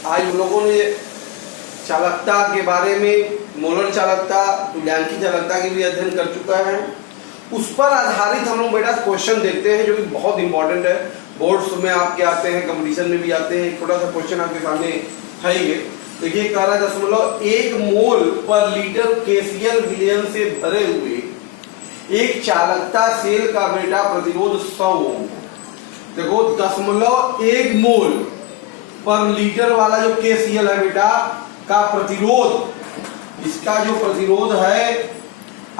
आज हम लोगों ने चालकता के बारे में, मोलर चालकता, तुल्यांकी चालकता की भी अध्ययन कर चुका है। उस पर आधारित हम लोग बेटा क्वेश्चन देखते हैं जो कि बहुत इंपॉर्टेंट है। बोर्ड्स में आपके आते हैं, कंपटीशन में भी आते हैं। छोटा सा क्वेश्चन आपके सामने है ये, देखिए, कह रहा है 0.1 मोल पर लीटर केसीएल विलयन से भरे हुए एक चालकता सेल का बेटा प्रतिरोध 100 ओम। देखो 0.1 मोल पर लीटर वाला जो केसीएल है बेटा का प्रतिरोध, इसका जो प्रतिरोध है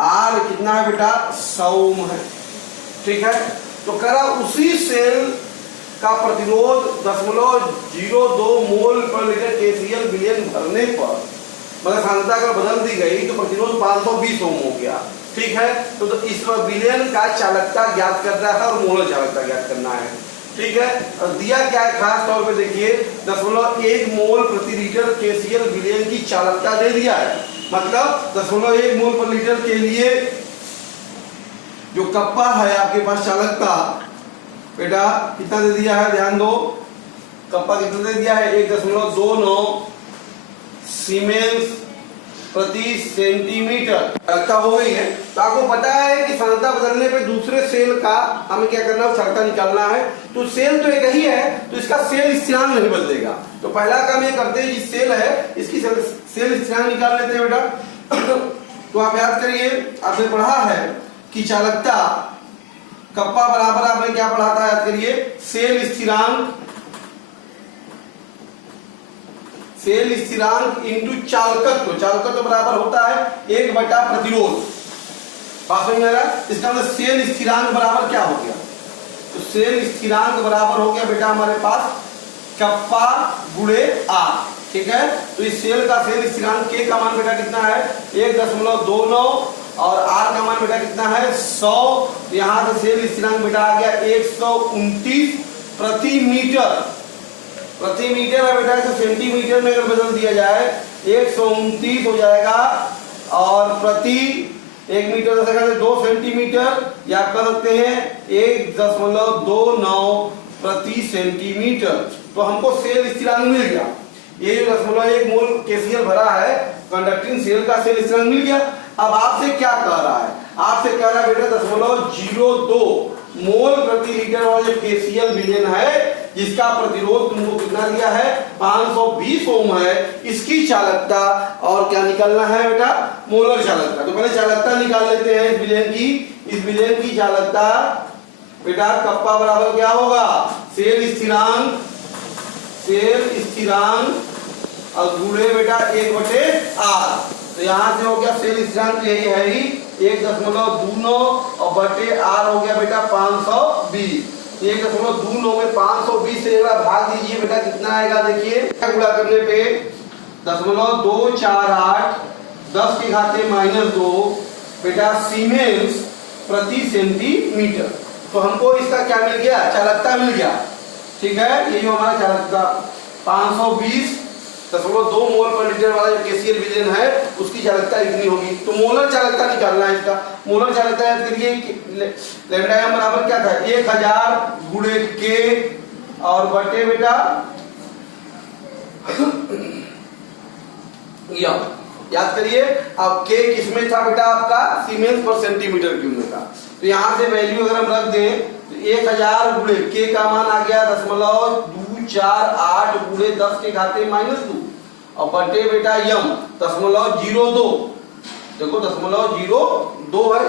आर कितना है बेटा 100 ओम है। ठीक है, तो करा उसी सेल का प्रतिरोध 0.02 मोल पर लीटर केसीएल विलयन भरने पर मतलब सांद्रता अगर बदल दी गई तो प्रतिरोध 520 ओम हो गया। ठीक है, तो इस पर विलयन का चालकता ज्ञात करना है और मोलर चालकता ज्ञात करना है। ठीक है, और दिया क्या है खास तौर पे देखिए 0.1 मोल प्रति लीटर केसीएल विलयन की चालकता दे दिया है। मतलब 0.1 मोल पर लीटर के लिए जो कप्पा है आपके पास चालकता बेटा कितना दे दिया है, ध्यान दो, कप्पा कितना दे दिया है 1.29 सीमेंस प्रति सेंटीमीटर चालकता हो गई है। तो आपको पता है कि सांद्रता बदलने पे दूसरे सेल का हमें क्या करना है, चालकता निकालना है। तो सेल तो एक ही है तो इसका सेल स्थिरांक नहीं बदलेगा। तो पहला काम ये करते हैं, जिस सेल है इसकी सेल स्थिरांक निकाल लेते हैं बेटा। तो आप याद करिए, आपने पढ़ा है कि चालकता कप्पा बराबर आपने क्या पढ़ा था, याद करिए, सेल स्थिरांक इंटू चालकत्व। चालकत्व बराबर होता है 1 बटा प्रतिरोध। बात समझ में आ रहा है? इसका मतलब सेल स्थिरांक बराबर क्या हो गया, तो सेल स्थिरांक बराबर हो गया बेटा हमारे पास कप्पा गुणे आर। ठीक है, तो इस सेल का सेल स्थिरांक के का मान बेटा कितना है 1.29 और आर का मान बेटा कितना है 100। यहां से सेल स्थिरांक बेटा आ गया 129 प्रति मीटर। प्रति मीटर है बेटा, इसे सेंटीमीटर में अगर बदल दिया जाए 129 हो जाएगा और प्रति 1 मीटर से 2 सेंटीमीटर, या कर सकते हैं 1.29 प्रति सेंटीमीटर। तो हमको सेल स्थिरांक मिल गया। ये जो 0.1 मोल केसीएल भरा है कंडक्टिंग सेल का सेल स्थिरांक मिल गया। अब आपसे क्या कह रहा है, आपसे कह रहा है बेटा 0.02 मोल प्रति लीटर वाला जो केसीएल विलयन है जिसका प्रतिरोध तुमको कितना दिया है 520 ओम है, इसकी चालकता और क्या निकालना है बेटा, मोलर चालकता। तो पहले चालकता निकाल लेते हैं इस विलयन की। इस विलयन की चालकता बेटा कप्पा बराबर क्या होगा, सेल स्थिरांक और गुणे बेटा 1/r। तो यहां से हो गया सेल स्थिरांक यही है ही 1.29 और बटे आर हो गया बेटा 520। 1.29 में 520 से एक बार भाग दीजिए बेटा कितना आएगा, देखिए गुणा करने पे 0.248 10 के घाते -2 बेटा सीमेंस प्रति सेंटीमीटर। तो हमको इसका क्या मिल गया, चालकता मिल गया। ठीक है, ये जो हमारा चालकता 520.2 मोल पर लीटर वाला जो केसीएल विलयन है उसकी चालकता इतनी होगी। तो मोलर चालकता निकालना है इसका। मोलर चालकता याद करिए लैम्डा एम बराबर क्या था 1000 गुणे के और बटे बेटा याद करिए। अब के किसमें था बेटा आपका सीमेंस पर सेंटीमीटर क्यूब में था। तो यहां से वैल्यू अगर हम रख दें तो 1000 गुणे के का मान आ गया 0.248 गुणे 10 के घाते -2 और बटे बेटा यम 0.02। देखो 0.02 है।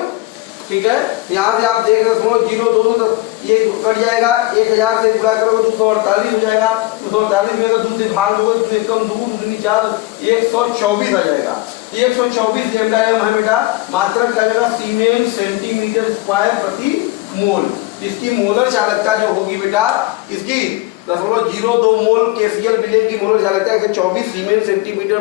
ठीक है, यहाँ से आप देख रहे 0.02 तो ये कट जाएगा, 1000 से गुणा करोगे 248 हो जाएगा। 248 में अगर 2 से भाग दोगे तो एकदम 2 4 124 आ जाएगा। 124 लैम्डा एम है बेटा, मात्रक का जगह सीमेंस सेंटीमीटर स्क्वायर प्रति मोल। इसकी मोलर चालकता जो होगी बेटा इसकी 0.02 मोल केसीएल विलयन की मोलर चालकता 124 सीमेंस सेंटीमीटर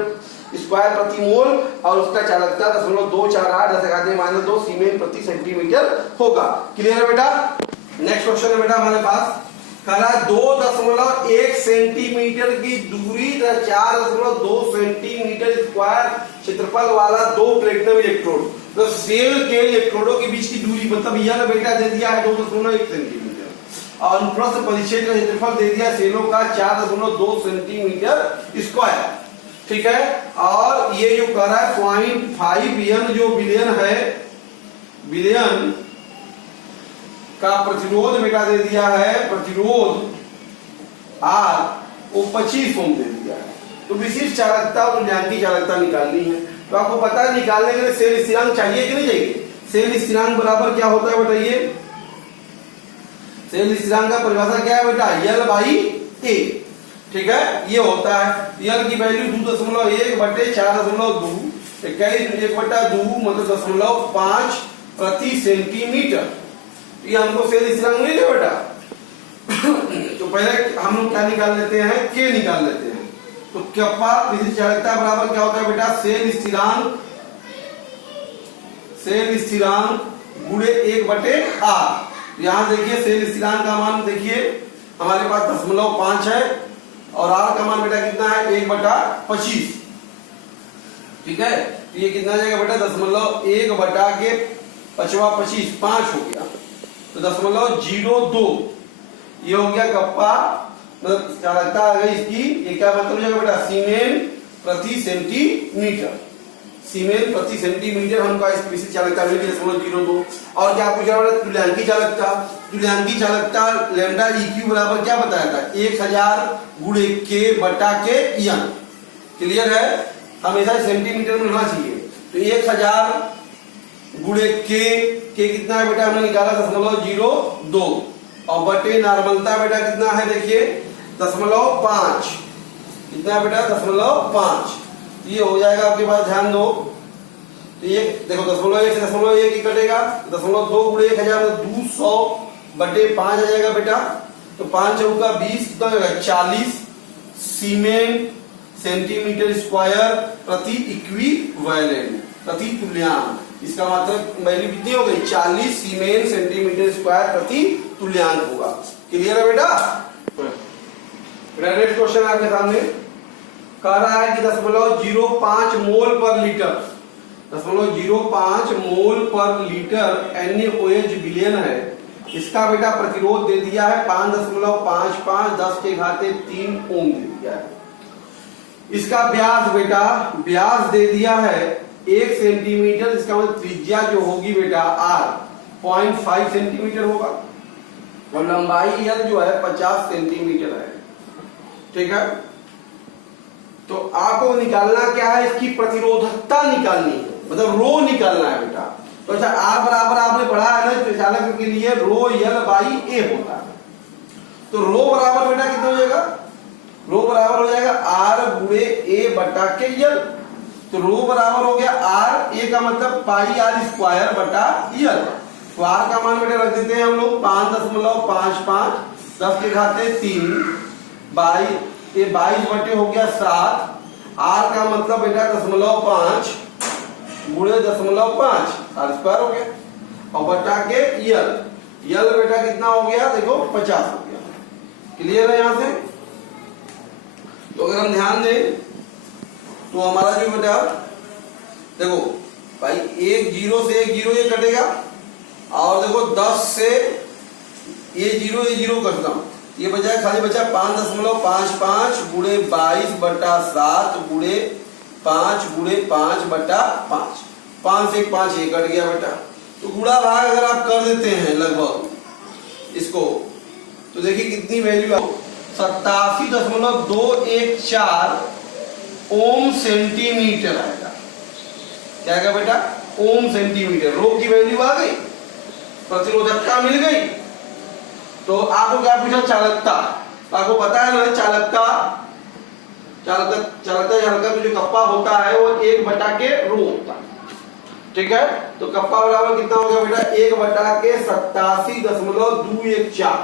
स्क्वायर प्रति मोल और उसका चालकता 0.248 10⁻2 सीमेंस प्रति सेंटीमीटर होगा। क्लियर है बेटा। नेक्स्ट क्वेश्चन है बेटा हमारे पास, कहा 2.1 सेंटीमीटर की दूरी 4.2 सेंटीमीटर स्क्वायर क्षेत्रफल वाला 2 प्लेटिनम इलेक्ट्रोड। तो सेल के इलेक्ट्रोडों के बीच की दूरी मतलब यह बेटा दे दिया है 2.1 सेंटीमीटर और अनुप्रस्थ परिच्छेद का क्षेत्रफल दे दिया सेलों का 4.2 सेंटीमीटर स्क्वायर। ठीक है, और ये जो कह रहा है 0.5 जो बिलियन है, बिलियन का प्रतिरोध बेटा दे दिया है, प्रतिरोध आर वो 25 ओम दे दिया है। तो विशिष्ट चालकता और तुल्यांकी चालकता निकालनी है। तो आपको पता है निकालने के लिए सेल स्थिरांक चाहिए कि नहीं चाहिए? सेल स्थिरांक बराबर क्या होता है बताइए? सेल स्थिरांक का परिभाषा क्या है बेटा? L by A। ठीक है, ये होता है L की वैल्यू 2.1 बटे 4.2 1/2 मतलब 0.5 प्रति सेंटीमीटर। ये हमको सेल स्थिरांक मिल गया बेटा। तो पहले हम लोग क्या निकाल लेते हैं? K निकाल लेते हैं। तो कप्पा विशिष्ट चालकता बराबर क्या होता है बेटा? सेल स्थिरांक गुणे 1/r। यहाँ देखिए सेल स्थिरांक का मान देखिए हमारे पास 0.5 है और r का मान बेटा कितना है? 1/25। ठीक है, तो ये कितना जाएगा बेटा? 0.1 बटा के 5 5 हो गया, तो 0.02 ये हो गया कप्पा मतलब चालकता आ गई इसकी। ये क्या मतलब हो जाएगा बेटा? सीमेन प्रति सेंटीमीटर। सीमेन प्रति सेंटीमीटर हमको विशिष्ट चालकता मिल गई 0.02। और क्या पूछ रहा है? तुल्यांकी चालकता। तुल्यांकी चालकता लैम्डा EQ बराबर क्या बताया था? 1000 गुणे K बटा के N। क्लियर है? हमेशा सेंटीमीटर में होना चाहिए। तो 1000 गुणे K कितना है बेटा? हमने निकाला 0.02 और बटे नॉर्मलता बेटा कितना है? देखिए 0.5। कितना है बेटा? 0.5। ये हो जाएगा आपके पास, ध्यान दो। तो ये देखो 0.1 से 0.1 ही कटेगा, 0.2 गुणे 1000 में 200 बटे 5 आ जाएगा बेटा। तो 5 चौका 20 कितना होगा? 40 सीमेन सेंटीमीटर स्क्वायर प्रति इक्विवेलेंट, प्रति तुल्यांक। इसका मतलब वैल्यू कितनी हो गई? 40 सीमेन सेंटीमीटर स्क्वायर प्रति तुल्यांक होगा। क्लियर है बेटा? नेक्स्ट क्वेश्चन आपके सामने कह रहा है कि 0.05 मोल पर लीटर, 0.05 मोल पर लीटर NaOH विलयन है। इसका बेटा प्रतिरोध दे दिया है 5.55 10⁻³ ओम दे दिया है। इसका व्यास बेटा, व्यास दे दिया है 1 सेंटीमीटर। इसका मतलब त्रिज्या जो होगी बेटा R 0.5 सेंटीमीटर होगा और लंबाई L जो है 50 सेंटीमीटर है। ठीक है, तो आपको निकालना क्या है? इसकी प्रतिरोधकता निकालनी है, मतलब रो निकालना है बेटा। तो अच्छा R बराबर आपने पढ़ा है ना चालक के लिए रो L बाई A होता है। तो रो बराबर बेटा कितना हो जाएगा? रो बराबर हो जाएगा R गुणे A बटा के L। तो रो बराबर हो गया R, A का मतलब पाई R स्क्वायर बटा L। तो R का मान बेटा रख देते हैं हम लोग 5.55 10⁻³ बाई ये 22 बटे हो गया 7। R का मतलब बेटा 0.5 गुणे 0.5 R स्क्वायर हो गया और बटा के L बेटा कितना हो गया? देखो 50 हो गया। क्लियर है यहां से? तो अगर हम ध्यान दें तो हमारा जो बेटा देखो भाई 1 0 से 1 0 ये कटेगा और देखो 10 से ये 0 करता हूं, ये बचा खाली बचा 5.55 गुणे 22 बटा 7 गुणे 5 गुणे 5 बटा 5। 5 से 5 ये कट गया बेटा। तो गुणा भाग अगर आप कर देते हैं लगभग इसको तो देखिए कितनी वैल्यू है? 87.214 ओम सेंटीमीटर आएगा। क्या आएगा बेटा? ओम सेंटीमीटर। रो की वैल्यू आ गई, प्रतिरोधकता मिल गई। तो आपको क्या पूछा? चालकता। तो आपको पता है ना चालकता में जो कप्पा होता है वो 1 बटा के रो होता है। ठीक है, तो कप्पा बराबर कितना हो गया बेटा? 1 बटा के 87.214।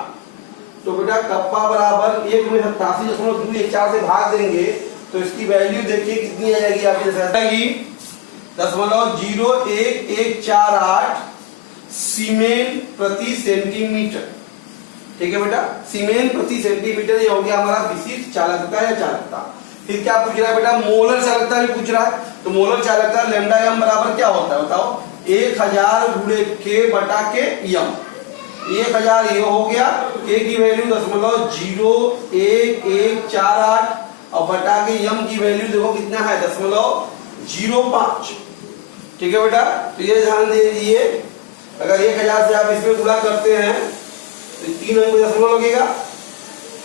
तो बेटा कप्पा बराबर 1 में 87.214 से भाग देंगे तो इसकी वैल्यू देखिए कितनी आ जाएगी आपकी? 0.01148 सीमेन प्रति सेंटीमीटर। ठीक है बेटा, सीमेन प्रति सेंटीमीटर ये हो गया हमारा विशिष्ट चालकता या चालकता। फिर क्या पूछ रहा है बेटा? मोलर चालकता भी पूछ रहा है। तो मोलर चालकता लैम्डा m बराबर क्या होता है बताओ? 1000 गुणे K बटा के M। 1000 ये हो गया, k की वैल्यू 0.01148 और बटा के m की वैल्यू देखो कितना है 0.05। ठीक है बेटा, तो ये ध्यान दे दीजिए, अगर 1000 से आप इसमें गुणा करते हैं तो 3 अंक में दशमलव लगेगा,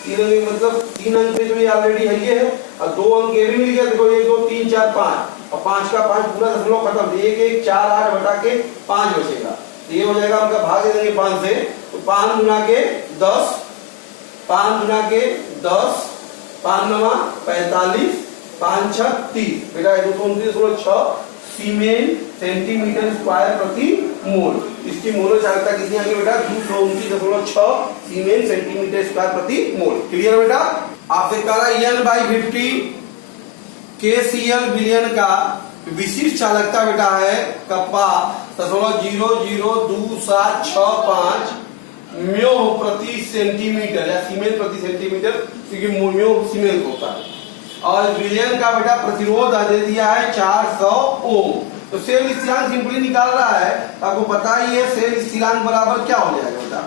3 अंक मतलब 3 अंक पे तो ये ऑलरेडी है ये है, और 2 अंक ये भी मिल गया, देखो 1 2 3 4 5 और 5 का 5 पूरा दशमलव खत्म, 1 1 4 8 बटा के 5 बचेगा, तो ये हो जाएगा आपका, भाग दे देंगे 5 से, तो 5 गुना के 10, 5 गुना के 10, 5 9 45, 5 6 30, बेटा 229.6 सीमेन सेंटीमीटर स्क्वायर प्रति मोल। इसकी मोलर चालकता कितनी आएगी बेटा 229.6 सीमेन सेंटीमीटर स्क्वायर प्रति मोल। क्लियर बेटा, आपसे कह रहा N/50 KCl विलयन का विशिष्ट चालकता बेटा है कप्पा 0.00265 म्यो प्रति सेंटीमीटर या सीमेन प्रति सेंटीमीटर, क्योंकि म्यो सीमेन होता है, और विलयन का बेटा प्रतिरोध दे दिया है 400 ओम। तो सेल स्थिरांक सिंपली निकाल रहा है, आपको पता ही है सेल स्थिरांक बराबर क्या हो जाएगा बेटा,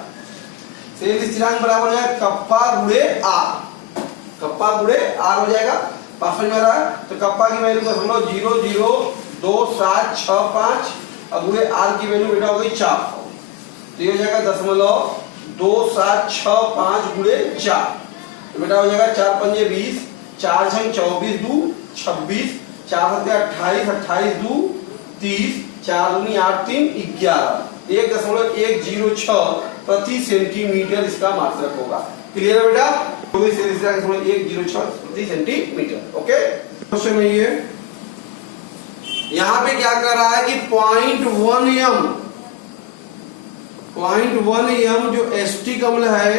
सेल स्थिरांक बराबर हो जाएगा कप्पा गुणे आर, कप्पा गुणे आर हो जाएगा, पास में आ रहा है, तो कप्पा की वैल्यू 0.02765 और गुणे आर की वैल्यू बेटा हो गई 400, तो ये हो जाएगा 0.2765 गुणे 4, तो बेटा हो जाएगा 4 पंजे 20, 4 छंग 24 2 26, 4 सत्ते 28, 28 2 30, 4 दूनी 8 3 11, 1.106 प्रति सेंटीमीटर इसका मात्रक होगा। क्लियर है बेटा, 106 प्रति सेंटीमीटर। ओके, क्वेश्चन में ये यहाँ पे क्या कर रहा है कि 0.1 m जो एस्टिक अम्ल है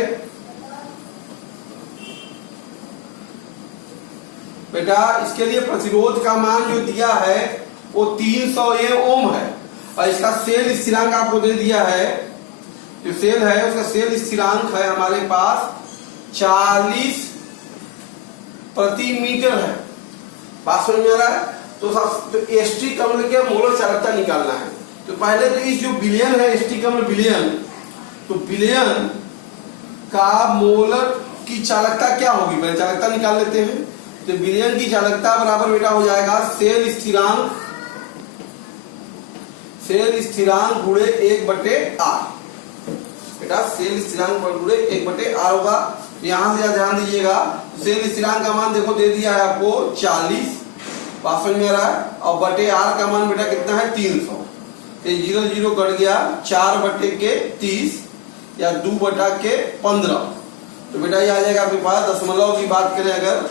बेटा, इसके लिए प्रतिरोध का मान जो दिया है वो 300 ओम है, और इसका सेल स्थिरांक आपको दे दिया है, जो सेल है उसका सेल स्थिरांक है हमारे पास 40 प्रति मीटर है। बात समझ में आ रहा है, तो एस्टिक अम्ल के मोलर चालकता निकालना है, तो पहले तो इस जो विलयन है एस्टिक अम्ल विलयन, तो विलयन का मोलर की चालकता क्या होगी, पहले चालकता निकाल लेते हैं। तो विलयन की चालकता बराबर बेटा हो जाएगा सेल स्थिरांक गुणे 1/r, बेटा सेल स्थिरांक गुणे 1/r होगा। यहां से ध्यान दीजिएगा, सेल स्थिरांक का मान देखो दे दिया है आपको 40, पास में आ रहा है, और बटे आर का मान बेटा कितना है 300, तो 0 0 कट गया, 4/30 या 2/15, तो बेटा ये आ जाएगा आपके पास, दशमलव की बात करें अगर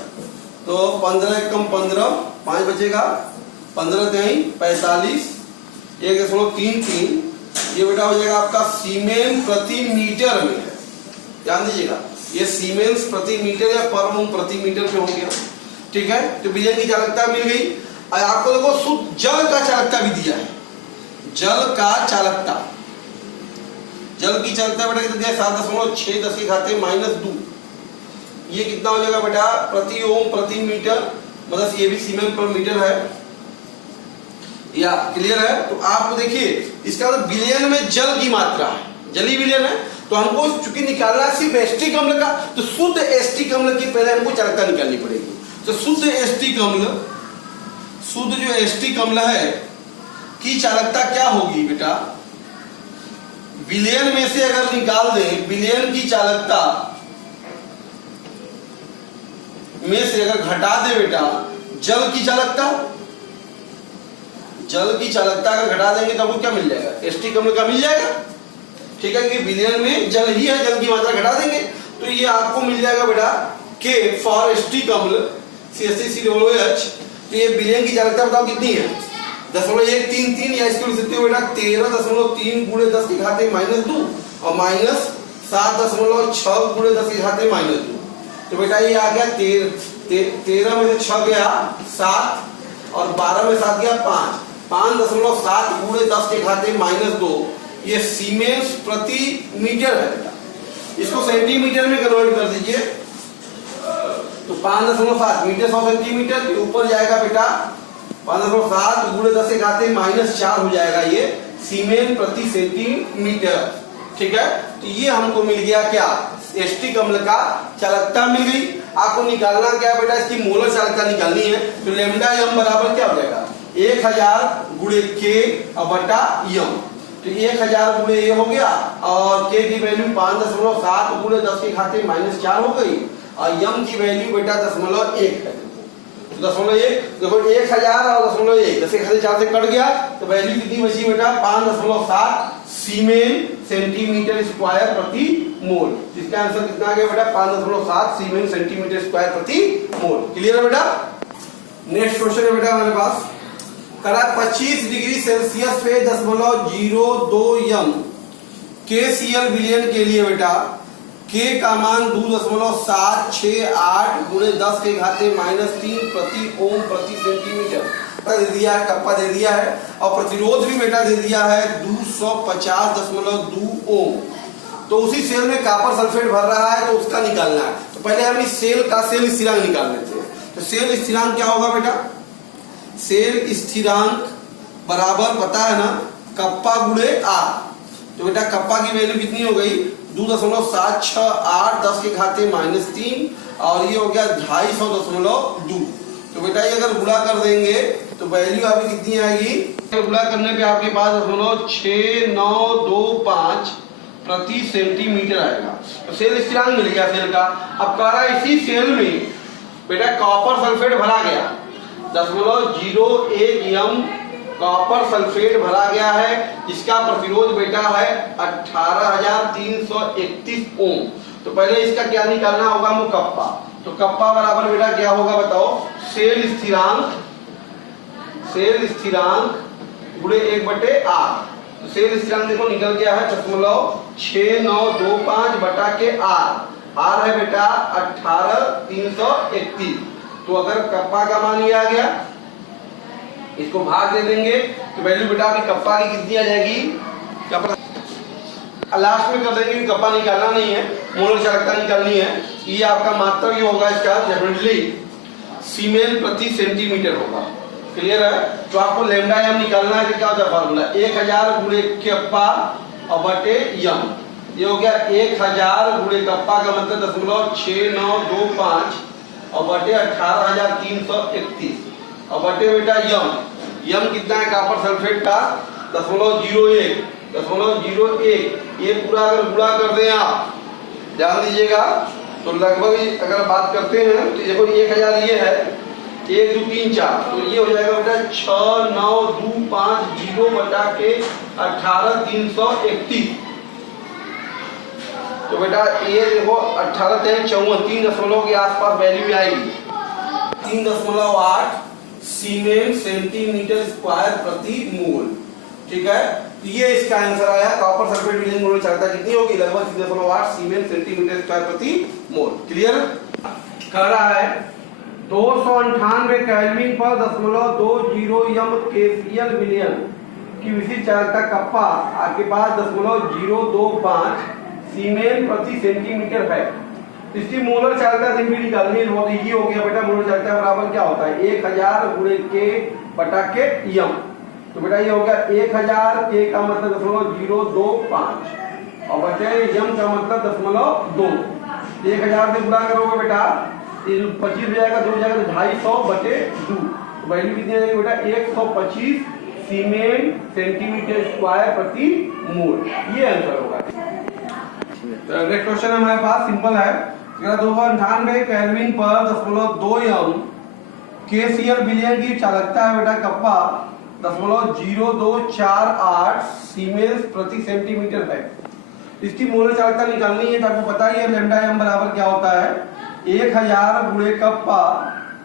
तो 15 कम 15, 5 बचेगा, 15 3 45, 1.33, ये बेटा हो जाएगा आपका सीमेन प्रति मीटर में है, ध्यान दीजिएगा, ये सीमेंस प्रति मीटर या परम प्रति मीटर पे हो गया। ठीक है, तो विलयन की चालकता मिल गई। और आपको देखो शुद्ध जल का चालकता भी दिया है, जल का चालकता, जल की चालकता बेटा कितना दिया 7.6 -2, ये कितना हो जाएगा बेटा प्रति ओम प्रति मीटर, मतलब ये भी सीमेन पर मीटर है, या क्लियर है। तो आप देखिए इसका मतलब विलयन में जल की मात्रा है, जली विलयन है, तो हमको चूंकि निकालना सिर्फ एस्टिक अम्ल का, तो शुद्ध एस्टिक अम्ल की पहले हमको चालकता निकालनी पड़ेगी। तो शुद्ध एस्टिक अम्ल, शुद्ध जो एस्टिक अम्ल है की चालकता क्या होगी बेटा, विलयन में से अगर निकाल दें, विलयन की चालकता में से अगर घटा दे बेटा जल की चालकता, जल की चालकता अगर घटा देंगे तो आपको क्या मिल जाएगा, एस्टिक अम्ल का मिल जाएगा। ठीक है, कि विलयन में जल ही है, जल की मात्रा घटा देंगे तो ये आपको मिल जाएगा बेटा K फॉर एस्टिक अम्ल CH3COOH। तो ये विलयन की चालकता बताओ कितनी है 0.133, या इसको लिख सकते हो बेटा 13.3 गुणे 10 की घाते -2 और -7.6 गुणे 10 की घाते -2। तो बेटा ये आ गया 13 में से 6 गया 7 और 12 में 7 गया 5, 5.7 गुणे 10 के घाते -2, ये सीमेंस प्रति मीटर है बेटा। इसको सेंटीमीटर में कन्वर्ट कर दीजिए, तो 5.7 मीटर 100 सेंटीमीटर के ऊपर जाएगा बेटा 5.7 गुणे 10 के घाते -4 हो जाएगा ये सीमेन प्रति सेंटीमीटर। ठीक है, तो ये हमको मिल गया क्या, एस्टिक अम्ल का चालकता मिल गई। आपको निकालना क्या बेटा, इसकी मोलर चालकता निकालनी है। तो लेमडा यम बराबर क्या हो जाएगा, 1000 गुणे के बटा यम। तो 1000 गुणे ये हो गया और के की वैल्यू 5.7 गुणे 10 के घाते -4 हो गई और यम की वैल्यू बेटा 0.1 है। 0.1 देखो 1000 और 0.1 10 के घाते 4 से कट गया तो वैल्यू कितनी बची बेटा 5.7 सीमेन सेंटीमीटर स्क्वायर प्रति मोल। इसका आंसर कितना आ गया बेटा 5.7 सीमेन सेंटीमीटर स्क्वायर प्रति मोल। क्लियर है बेटा। नेक्स्ट क्वेश्चन है बेटा हमारे पास, करा 25 डिग्री सेल्सियस पे 0.02 यम KCl विलयन के लिए बेटा K का मान 2.768 गुणे 10 के घाते -3 प्रति ओम प्रति सेंटीमीटर दे दिया है, कप्पा दे दिया है और प्रतिरोध भी बेटा दे दिया है 250.2 ओम। तो उसी सेल में कॉपर सल्फेट भर रहा है तो उसका निकालना है। तो पहले हम इस सेल का सेल स्थिरांक निकाल लेते हैं। तो सेल स्थिरांक क्या होगा बेटा, सेल स्थिरांक बराबर पता है ना कप्पा गुणे आर। तो बेटा कप्पा की वैल्यू कितनी हो गई 2.768 10 के घाते -3 और ये हो गया 250.2। तो बेटा ये अगर गुणा कर देंगे तो वैल्यू आपकी कितनी आएगी, गुणा करने पे आपके पास 0.6925 प्रति सेंटीमीटर आएगा। तो सेल स्थिरांक मिल गया सेल का। अब कह रहा है इसी सेल में बेटा कॉपर सल्फेट भरा गया 0.01 यम कॉपर सल्फेट भरा गया है जिसका प्रतिरोध बेटा है 18331 ओम। तो पहले इसका क्या निकालना होगा हमको कप्पा। तो कप्पा बराबर बेटा क्या होगा बताओ, सेल स्थिरांक गुणे 1/r। तो सेल स्थिरांक देखो निकल गया है 0.6925 बटा के आर है बेटा 18331। तो अगर कप्पा का मान ये आ गया इसको भाग दे देंगे तो वैल्यू बेटा आपकी कप्पा की कितनी आ जाएगी, कप्पा लास्ट में कर देंगे, कप्पा निकालना नहीं है, मोलर चालकता निकालनी है। ये आपका मात्रा ये होगा इसका डेफिनेटली सीमेन प्रति सेंटीमीटर होगा। क्लियर है। तो आपको लेमडा यम निकालना है। क्या होता है फार्मूला 1000 गुणे कप्पा और बटे यम। ये हो गया 1000 गुणे कप्पा का मतलब 0.6925 और बटे 18331 और बटे बेटा यम कितना है कॉपर सल्फेट का 0.01 ये पूरा अगर गुणा कर दें आप ध्यान दीजिएगा तो लगभग अगर बात करते हैं तो देखो 1000 ये है 1 2 3 4 तो ये हो जाएगा बेटा 69250 बटा के 18331। तो बेटा ये देखो 18 3.54 के आसपास वैल्यू आएगी 3.8 सीमेन सेंटीमीटर स्क्वायर प्रति मोल। ठीक है। तो ये इसका आंसर आया। कॉपर सल्फेट विलयन मोलर चालकता कितनी होगी, लगभग 3.8 सीमेन सेंटीमीटर स्क्वायर प्रति मोल। क्लियर। कह रहा है 298 केल्विन पर 0.20 यम KCl विलयन की विशिष्ट चालकता कप्पा आपके पास 0.025 सीमेन प्रति सेंटीमीटर है। इसकी मोलर चालकता भी निकालनी है। बहुत इजी हो गया बेटा। मोलर चालकता बराबर क्या होता है 1000 गुणे के बटा के यम। तो बेटा ये हो गया 1000 के का मतलब 0.025 और बटे यम का मतलब 0.2। 1000 से गुणा करोगे बेटा 25 हो जाएगा, 2 हो जाएगा तो 250 बटे 2। तो वैल्यू कितनी आएगी बेटा 125 सीमेन सेंटीमीटर स्क्वायर प्रति मोल। ये आंसर होगा। नेक्स्ट क्वेश्चन हमारे पास सिंपल है। 298 केल्विन पर 0.2 यम KCl विलयन की चालकता है बेटा कप्पा 0.0248 सीमेंस प्रति सेंटीमीटर है। इसकी मोलर चालकता निकालनी है। तो आपको पता ही है लेमडा यम बराबर क्या होता है 1000 गुणे कप्पा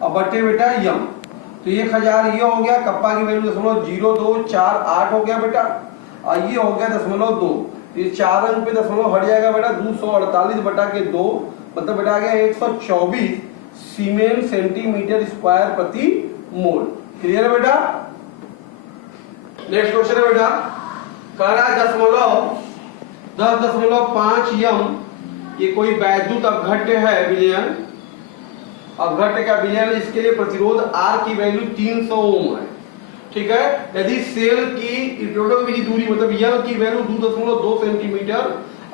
और बटे बेटा यम। तो 1000 ये हो गया, कप्पा की वैल्यू 0.0248 हो गया बेटा और ये हो गया 0.2। ये 4 अंक पे 0 हट जाएगा बेटा 248 बटा के 2 मतलब बेटा आ गया 124 सीमेन सेंटीमीटर स्क्वायर प्रति मोल। क्लियर है बेटा। नेक्स्ट क्वेश्चन है बेटा। कह रहा है 10.5 यम ये कोई वैद्युत अपघट्य है विलयन। अपघट्य का विलयन इसके लिए प्रतिरोध R की वैल्यू 300 ओम है। ठीक है। यदि सेल की इलेक्ट्रोडों की दूरी मतलब यम की वैल्यू 2.2 सेंटीमीटर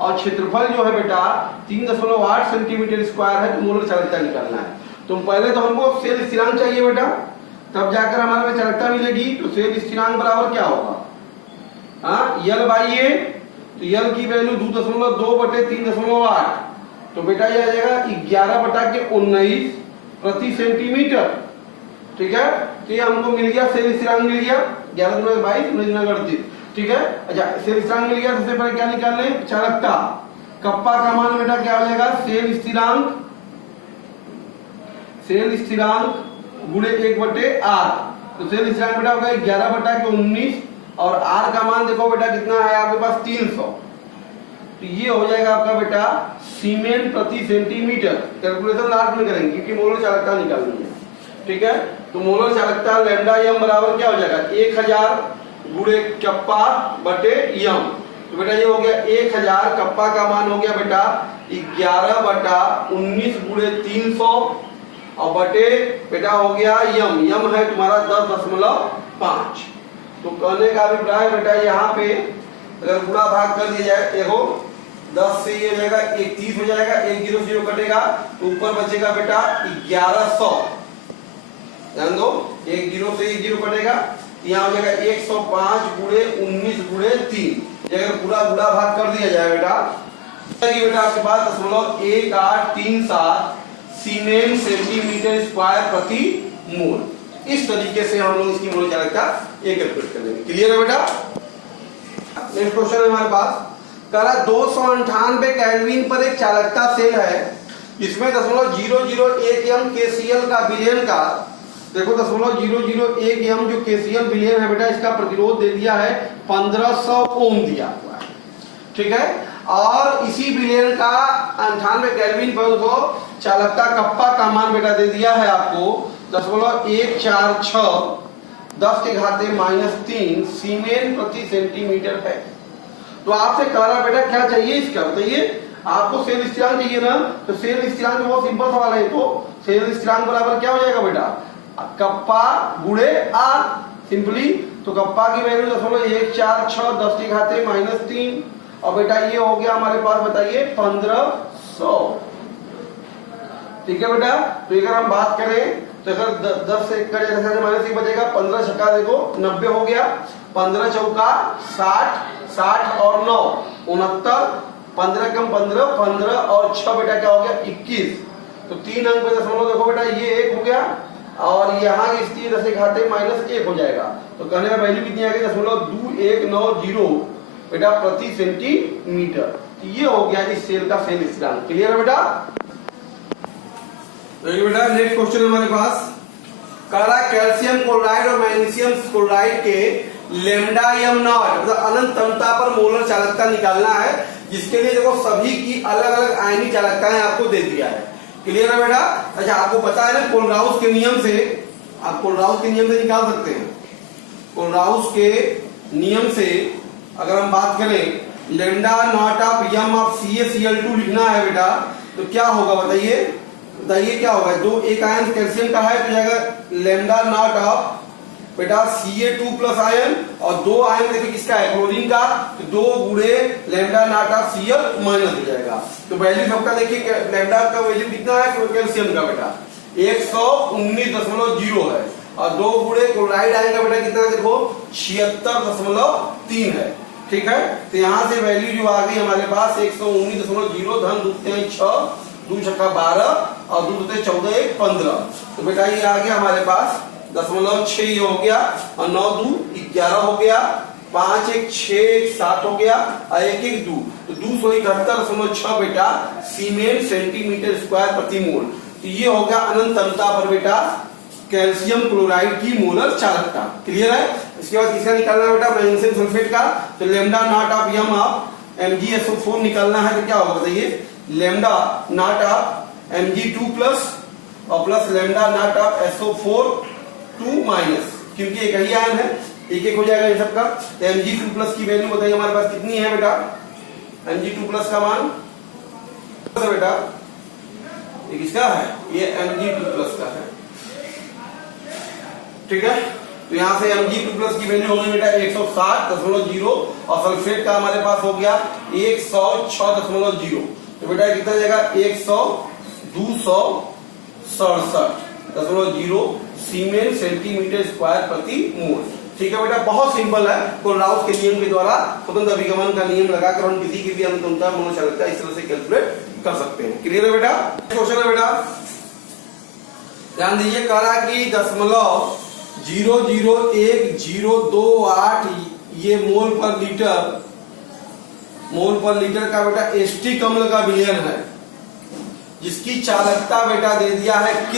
और क्षेत्रफल जो है बेटा 3.8 सेंटीमीटर स्क्वायर है, तो मोलर चालकता निकालना है। तो पहले तो हमको सेल स्थिरांक चाहिए बेटा, तब जाकर हमारे में चालकता मिलेगी। तो सेल स्थिरांक बराबर क्या होगा, हाँ, यल बाई ए। तो यल की वैल्यू 2.2 बटे 3.8, तो बेटा ये आ जाएगा 11/19 प्रति सेंटीमीटर। ठीक है, तो ये हमको मिल गया सेल स्थिरांक मिल गया 11×22 19×38। ठीक है, अच्छा सेल स्थिरांक मिल गया। सबसे पहले क्या निकाल लें, चालकता। कप्पा का मान बेटा क्या हो जाएगा, सेल स्थिरांक गुणे 1/r। तो सेल स्थिरांक बेटा होगा 11/19 और r का मान देखो बेटा कितना है आपके पास 300। तो ये हो जाएगा आपका बेटा सीमेन प्रति सेंटीमीटर। कैलकुलेशन लास्ट में करेंगे क्योंकि मोलर चालकता निकालनी है। ठीक है, तो मोलर चालकता लैम्डा एम बराबर क्या हो जाएगा 1000 गुणे कप्पा बटे एम। तो बेटा ये हो गया 1000, कप्पा का मान हो गया बेटा 11/19 गुणे 300 और बटे बेटा हो गया यम है तुम्हारा 10.5। तो कहने का अभिप्राय बेटा यहाँ पे अगर गुणा भाग कर दिया जाए, देखो 10 से ये हो जाएगा 31 हो जाएगा, 1 0 0 कटेगा तो ऊपर बचेगा बेटा 1100। ध्यान दो, 1 0 से 1 0 कटेगा, यहाँ हो जाएगा 105 गुणे 19 गुणे 3। अगर पूरा गुणा भाग कर दिया जाए बेटा आपके पास 0.1837 सीमेन सेंटीमीटर स्क्वायर प्रति मोल। इस तरीके से हम लोग इसकी मोल चालकता कैलकुलेट कर देंगे। क्लियर है बेटा। नेक्स्ट क्वेश्चन है हमारे पास, कह रहा 298 केल्विन पर एक चालकता सेल है, इसमें 0.001 एम केसीएल का विलयन का, देखो 0.001 एम जो केसीएल विलयन है बेटा, इसका प्रतिरोध दे दिया है 1500 ओम दिया हुआ है। ठीक है, और इसी विलयन का 98 केल्विन पर उसको चालकता कप्पा का मान बेटा दे दिया है आपको 0.146 10⁻³ सीमेन प्रति सेंटीमीटर है। तो आपसे कह रहा बेटा क्या चाहिए इसका, बताइए। आपको सेल स्थिरांक चाहिए ना, तो सेल स्थिरांक बहुत सिंपल सवाल है। तो सेल स्थिरांक बराबर क्या हो जाएगा बेटा, कप्पा गुणे आर सिंपली। तो कप्पा की वैल्यू 0.146 10⁻³ और बेटा ये हो गया हमारे पास बताइए 1500। ठीक है बेटा, तो अगर हम बात करें तो अगर 10 से करें -1 बचेगा, 15 छक्का देखो 90 हो गया, 15 चौका 60, 60 और 9 69, 15 कम 15, 15 और 6 बेटा क्या हो गया 21। तो 3 अंक पे दशमलव देखो बेटा ये 1 हो गया और यहाँ की स्थिति 10⁻1 हो जाएगा। तो कहने का वैल्यू कितनी आ गई 0.2190 बेटा प्रति सेंटीमीटर। तो ये हो गया इस सेल का सेल स्थिरांक। क्लियर है बेटा। बेटा नेक्स्ट क्वेश्चन हमारे पास, कह रहा है कैल्शियम क्लोराइड और मैग्नीशियम क्लोराइड के लैम्डा एम नॉट मतलब अनंत क्षमता पर मोलर चालकता निकालना है, जिसके लिए देखो सभी की अलग अलग आयनिक चालकताएं आपको दे दिया है। क्लियर है बेटा। अच्छा आपको पता है ना कोलराउस के नियम से, आप कोलराउस के नियम से निकाल सकते हैं। कोलराउस के नियम से अगर हम बात करें lambda not of M of CaCl2 लिखना है बेटा, तो क्या होगा बताइए, बताइए क्या होगा। दो एक आयन कैल्शियम का है तो जाएगा लैम्डा नॉट ऑफ बेटा Ca2+ आयन, और दो आयन देखिए किसका है क्लोरीन का, तो 2 गुणे लैम्डा नॉट ऑफ Cl- हो जाएगा। तो वैल्यू सबका देखिए लैम्डा का वैल्यू कितना है कैल्शियम का बेटा 119.0 है, और 2 गुणे क्लोराइड आयन का बेटा कितना देखो 76.3 है। ठीक है, तो यहाँ से वैल्यू जो आ गई हमारे पास 119.0 धन 2 × 6 2 छक्का 12 और 2 × 14 1 15। तो बेटा ये आ गया हमारे पास 0.6 ये हो गया और 9 2 11 हो गया, 5 1 6 1 7 हो गया और 1 1 2, तो 271.6 बेटा सीमेन सेंटीमीटर स्क्वायर प्रति मोल। तो ये हो गया अनंत क्षमता पर बेटा कैल्शियम क्लोराइड की मोलर चालकता। क्लियर है। इसके बाद किसका निकालना है बेटा मैग्नीशियम सल्फेट का, तो lambda not of M of MgSO4 निकालना है। तो क्या होगा बताइए, लैम्डा नॉट ऑफ Mg2+ और plus lambda not of SO4 क्योंकि एक ही आयन है, एक एक हो जाएगा इन सबका। तो Mg2+ की वैल्यू बताइए हमारे पास कितनी है बेटा, Mg2+ का मान बेटा ये किसका है, ये Mg2+ का है। ठीक है, तो यहाँ से Mg2+ की वैल्यू हो गई बेटा 160.0 और सल्फेट का हमारे पास हो गया 106.0। तो बेटा कितना जाएगा 267.0 सीमेन सेंटीमीटर स्क्वायर प्रति मोल। ठीक है बेटा, बहुत सिंपल है। कोलराउस के नियम के द्वारा स्वतंत्र अभिगमन का नियम लगाकर हम किसी की भी अनुतंता मोल चालकता इस तरह से कैलकुलेट कर सकते हैं। क्लियर है बेटा? क्वेश्चन है बेटा, ध्यान दीजिए, कह रहा कि 0.00128 ये मोल पर लीटर का बेटा एस्टिक अम्ल का विलयन है, जिसकी चालकता बेटा दे दिया है K।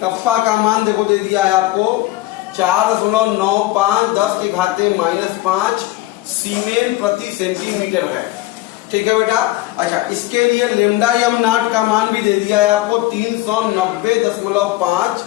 कप्पा का मान देखो दे दिया है आपको 4.95 10⁻⁻5 सीमेन प्रति सेंटीमीटर है। ठीक है बेटा। अच्छा, इसके लिए लेमडा यम नॉट का मान भी दे दिया है आपको 390.5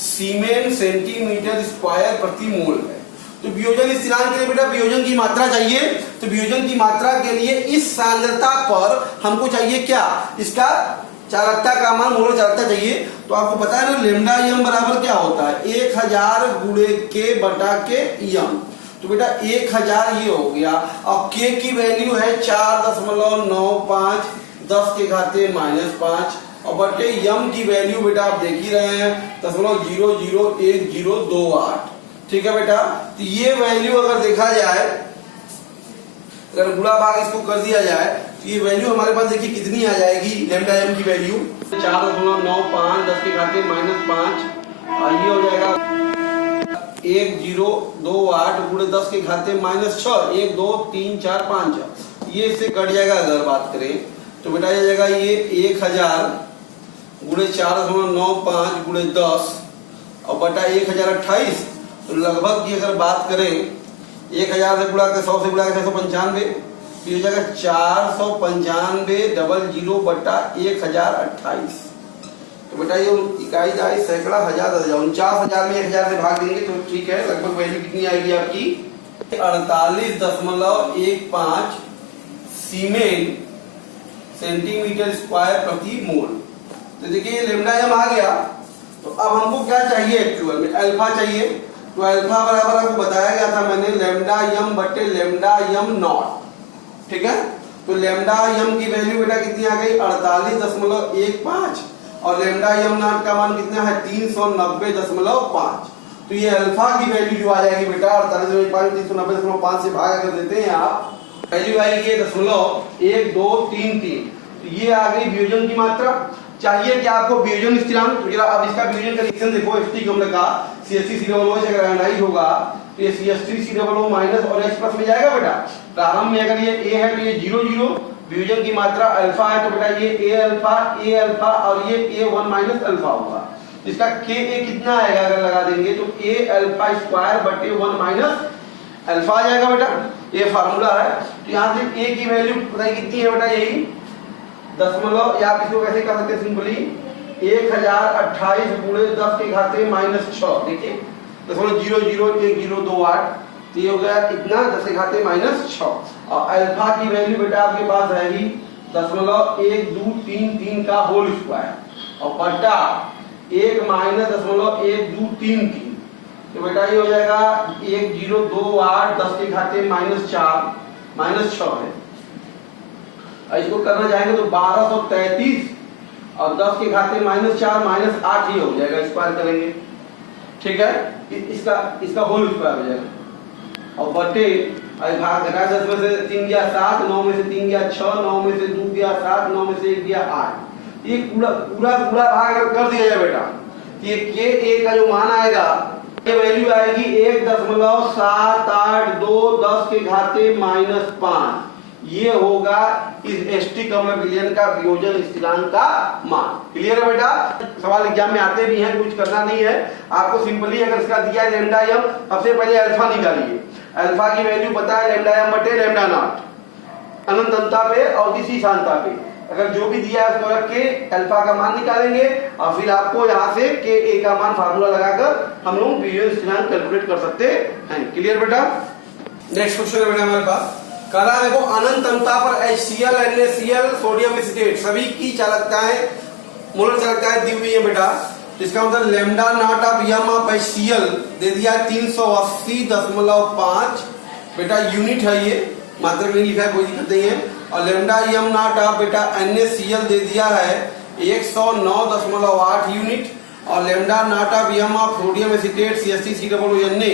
सीमेन सेंटीमीटर स्क्वायर प्रति मोल है। तो वियोजन स्थिरांक के लिए बेटा वियोजन की मात्रा चाहिए। तो वियोजन की मात्रा के लिए इस सांद्रता पर हमको चाहिए क्या, इसका चालकता का मान, मोलर चालकता चाहिए। तो आपको पता है ना लेमडा यम बराबर क्या होता है 1000 गुणे K बटा के यम। तो बेटा 1000 ये हो गया और K की वैल्यू है 4.95 10⁻⁻5 और बटे यम की वैल्यू बेटा आप देख ही रहे हैं 0.001028। ठीक है बेटा। तो ये वैल्यू अगर देखा जाए, अगर गुणा भाग इसको कर दिया जाए तो ये वैल्यू हमारे पास देखिए कितनी आ जाएगी। लेमडा एम की वैल्यू 4.95 10⁻⁵ और ये हो जाएगा 1028 गुणे 10⁻⁻6 1 2 3 4 5। ये इससे कट जाएगा अगर बात करें तो बेटा ये जाएगा ये 1000 गुणे 4.95 गुणे 10 और बटा 1028। तो लगभग की अगर बात करें 1000 से गुणा के 100 से गुणा के 695, तो ये जाएगा 495 बटा 1028। तो बेटा ये इकाई दाई सैकड़ा हजार 49,000 में 1000 से भाग देंगे तो ठीक है, लगभग वैल्यू कितनी आएगी आपकी 48.15 सीमेन सेंटीमीटर स्क्वायर प्रति मोल। तो देखिए ये लेमडा यम आ गया। तो अब हमको क्या चाहिए, एक्चुअल में अल्फा चाहिए। तो अल्फा बराबर आपको बताया गया था मैंने लेमडा यम बटे लेमडा यम नॉट। ठीक है। तो लेमडा यम की वैल्यू बेटा कितनी आ गई 48.15 और लेमडा यम नॉट का मान कितना है 390.5। तो ये अल्फा की वैल्यू जो आ जाएगी बेटा 48.5 390.5 से भाग अगर देते हैं आप, वैल्यू आएगी 0.1233। तो ये आ गई वियोजन की मात्रा। चाहिए कि आपको वियोजन स्थिरांक। तो अब इसका वियोजन का रिएक्शन देखो, एस्टिक अम्ल का CH3COO से अगर आयनाइज होगा तो ये CH3COO माइनस और H प्लस में जाएगा बेटा। प्रारंभ में अगर ये A है तो ये 0 0, वियोजन की मात्रा अल्फा है तो बेटा ये A अल्फा और ये A1 माइनस अल्फा होगा। इसका Ka कितना आएगा अगर लगा देंगे तो A अल्फा स्क्वायर बटे 1 माइनस अल्फा आ जाएगा बेटा। ये फार्मूला है। तो यहाँ से A की वैल्यू पता है कितनी है बेटा, यही दशमलव, या आप इसको कैसे कर सकते हैं सिंपली 1028 गुणे 10⁻⁻6। देखिए 0.001028। तो ये हो गया कितना 10⁻⁻6 और अल्फा की वैल्यू बेटा आपके पास है ही 0.1233 का होल स्क्वायर और बटा 1 माइनस 0.1233। तो बेटा ये हो जाएगा 1028 10⁻⁻4 -6 है। इसको करना चाहेंगे तो 1233 और 10⁻⁻4 -8 ही हो जाएगा, स्क्वायर करेंगे। ठीक है, इसका होल स्क्वायर हो जाएगा और बटे भाग घटा 10 में से 3 गया 7, 9 में से 3 गया 6, 9 में से 2 गया 7, 9 में से 1 गया 8। ये पूरा भाग अगर कर दिया जाए बेटा, ये Ka का जो मान आएगा ये वैल्यू आएगी 1.782 ये होगा इस एस्टिक अम्ल विलयन का वियोजन स्थिरांक का मान। क्लियर है बेटा? सवाल एग्जाम में आते भी हैं, कुछ करना नहीं है आपको। सिंपली अगर इसका दिया है लेमडा यम, सबसे पहले अल्फा निकालिए। अल्फा की वैल्यू पता है लेमडा यम बटे लेमडा नॉट अनंतता पे और किसी शांता पे। अगर जो भी दिया है उसको रख के अल्फा का मान निकालेंगे और फिर आपको यहाँ से Ka का मान फार्मूला लगाकर हम लोग वियोजन स्थिरांक कैलकुलेट कर सकते हैं। क्लियर बेटा? नेक्स्ट क्वेश्चन है बेटा हमारे पास, कह रहा है देखो अनंत अंतता पर HCl, NaCl, सोडियम एसिटेट सभी की चालकताएं, मोलर चालकताएं दी हुई है बेटा। तो इसका मतलब lambda not of M of HCl दे दिया 380.5 बेटा यूनिट है, ये मात्रक नहीं लिखा है, कोई दिक्कत नहीं है। और लेमडा यम नॉट ऑफ बेटा NaCl दे दिया है 109.8 यूनिट। और lambda not of M of sodium acetate CH3COONA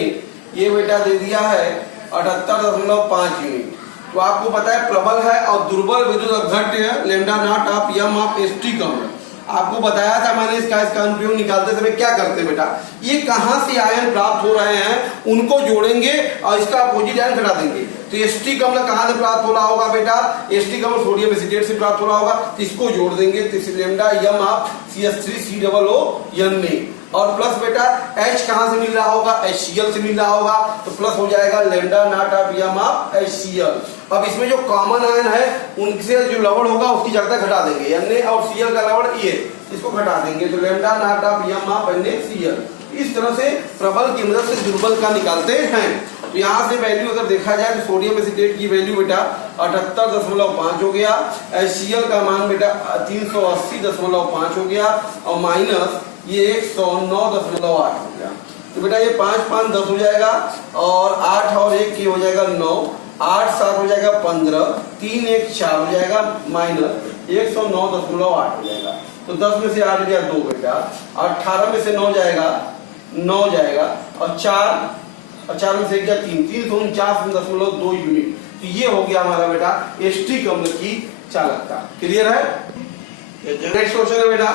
ये बेटा दे दिया है 78.5 यूनिट। तो आपको पता है प्रबल है और दुर्बल विद्युत अपघट्य है lambda not of M of acetic अम्ल। आपको बताया था मैंने इसका अनुप्रयोग निकालते समय क्या करते हैं बेटा, ये कहां से आयन प्राप्त हो रहे हैं उनको जोड़ेंगे और इसका अपोजिट आयन घटा देंगे। तो एसिटिक अम्ल कहां से प्राप्त हो रहा होगा बेटा, एसिटिक अम्ल सोडियम एसीटेट से प्राप्त हो रहा होगा, तो इसको जोड़ देंगे। तो लेमडा यम ऑफ CH3COONA और प्लस बेटा H कहां से मिल रहा होगा, HCl से मिल रहा होगा, तो प्लस हो जाएगा lambda not of M of HCl। अब इसमें जो कॉमन आयन है उनसे जो लवण होगा उसकी जड़ता घटा देंगे, Na और Cl का लवण ये, इसको घटा देंगे। तो lambda not of M of NaCl। इस तरह से प्रबल की मदद से दुर्बल का निकालते हैं। तो यहाँ से वैल्यू अगर देखा जाए तो सोडियम एसीटेट की वैल्यू बेटा 78.5 हो गया, HCl का मान बेटा 380.5 हो गया और माइनस ये 109.8 हो गया। तो बेटा ये 5 5 10 हो जाएगा और 8 और 1 की हो जाएगा 9, 8 7 हो जाएगा 15, 3 1 4 हो जाएगा माइनस 109.8 हो जाएगा। तो 10 में से 8 गया 2 बेटा, 18 में से 9 जाएगा 9 जाएगा और 4 में से गया 349.2 यूनिट। तो ये हो गया हमारा बेटा एसिटिक अम्ल की चालकता। क्लियर है। नेक्स्ट क्वेश्चन है बेटा,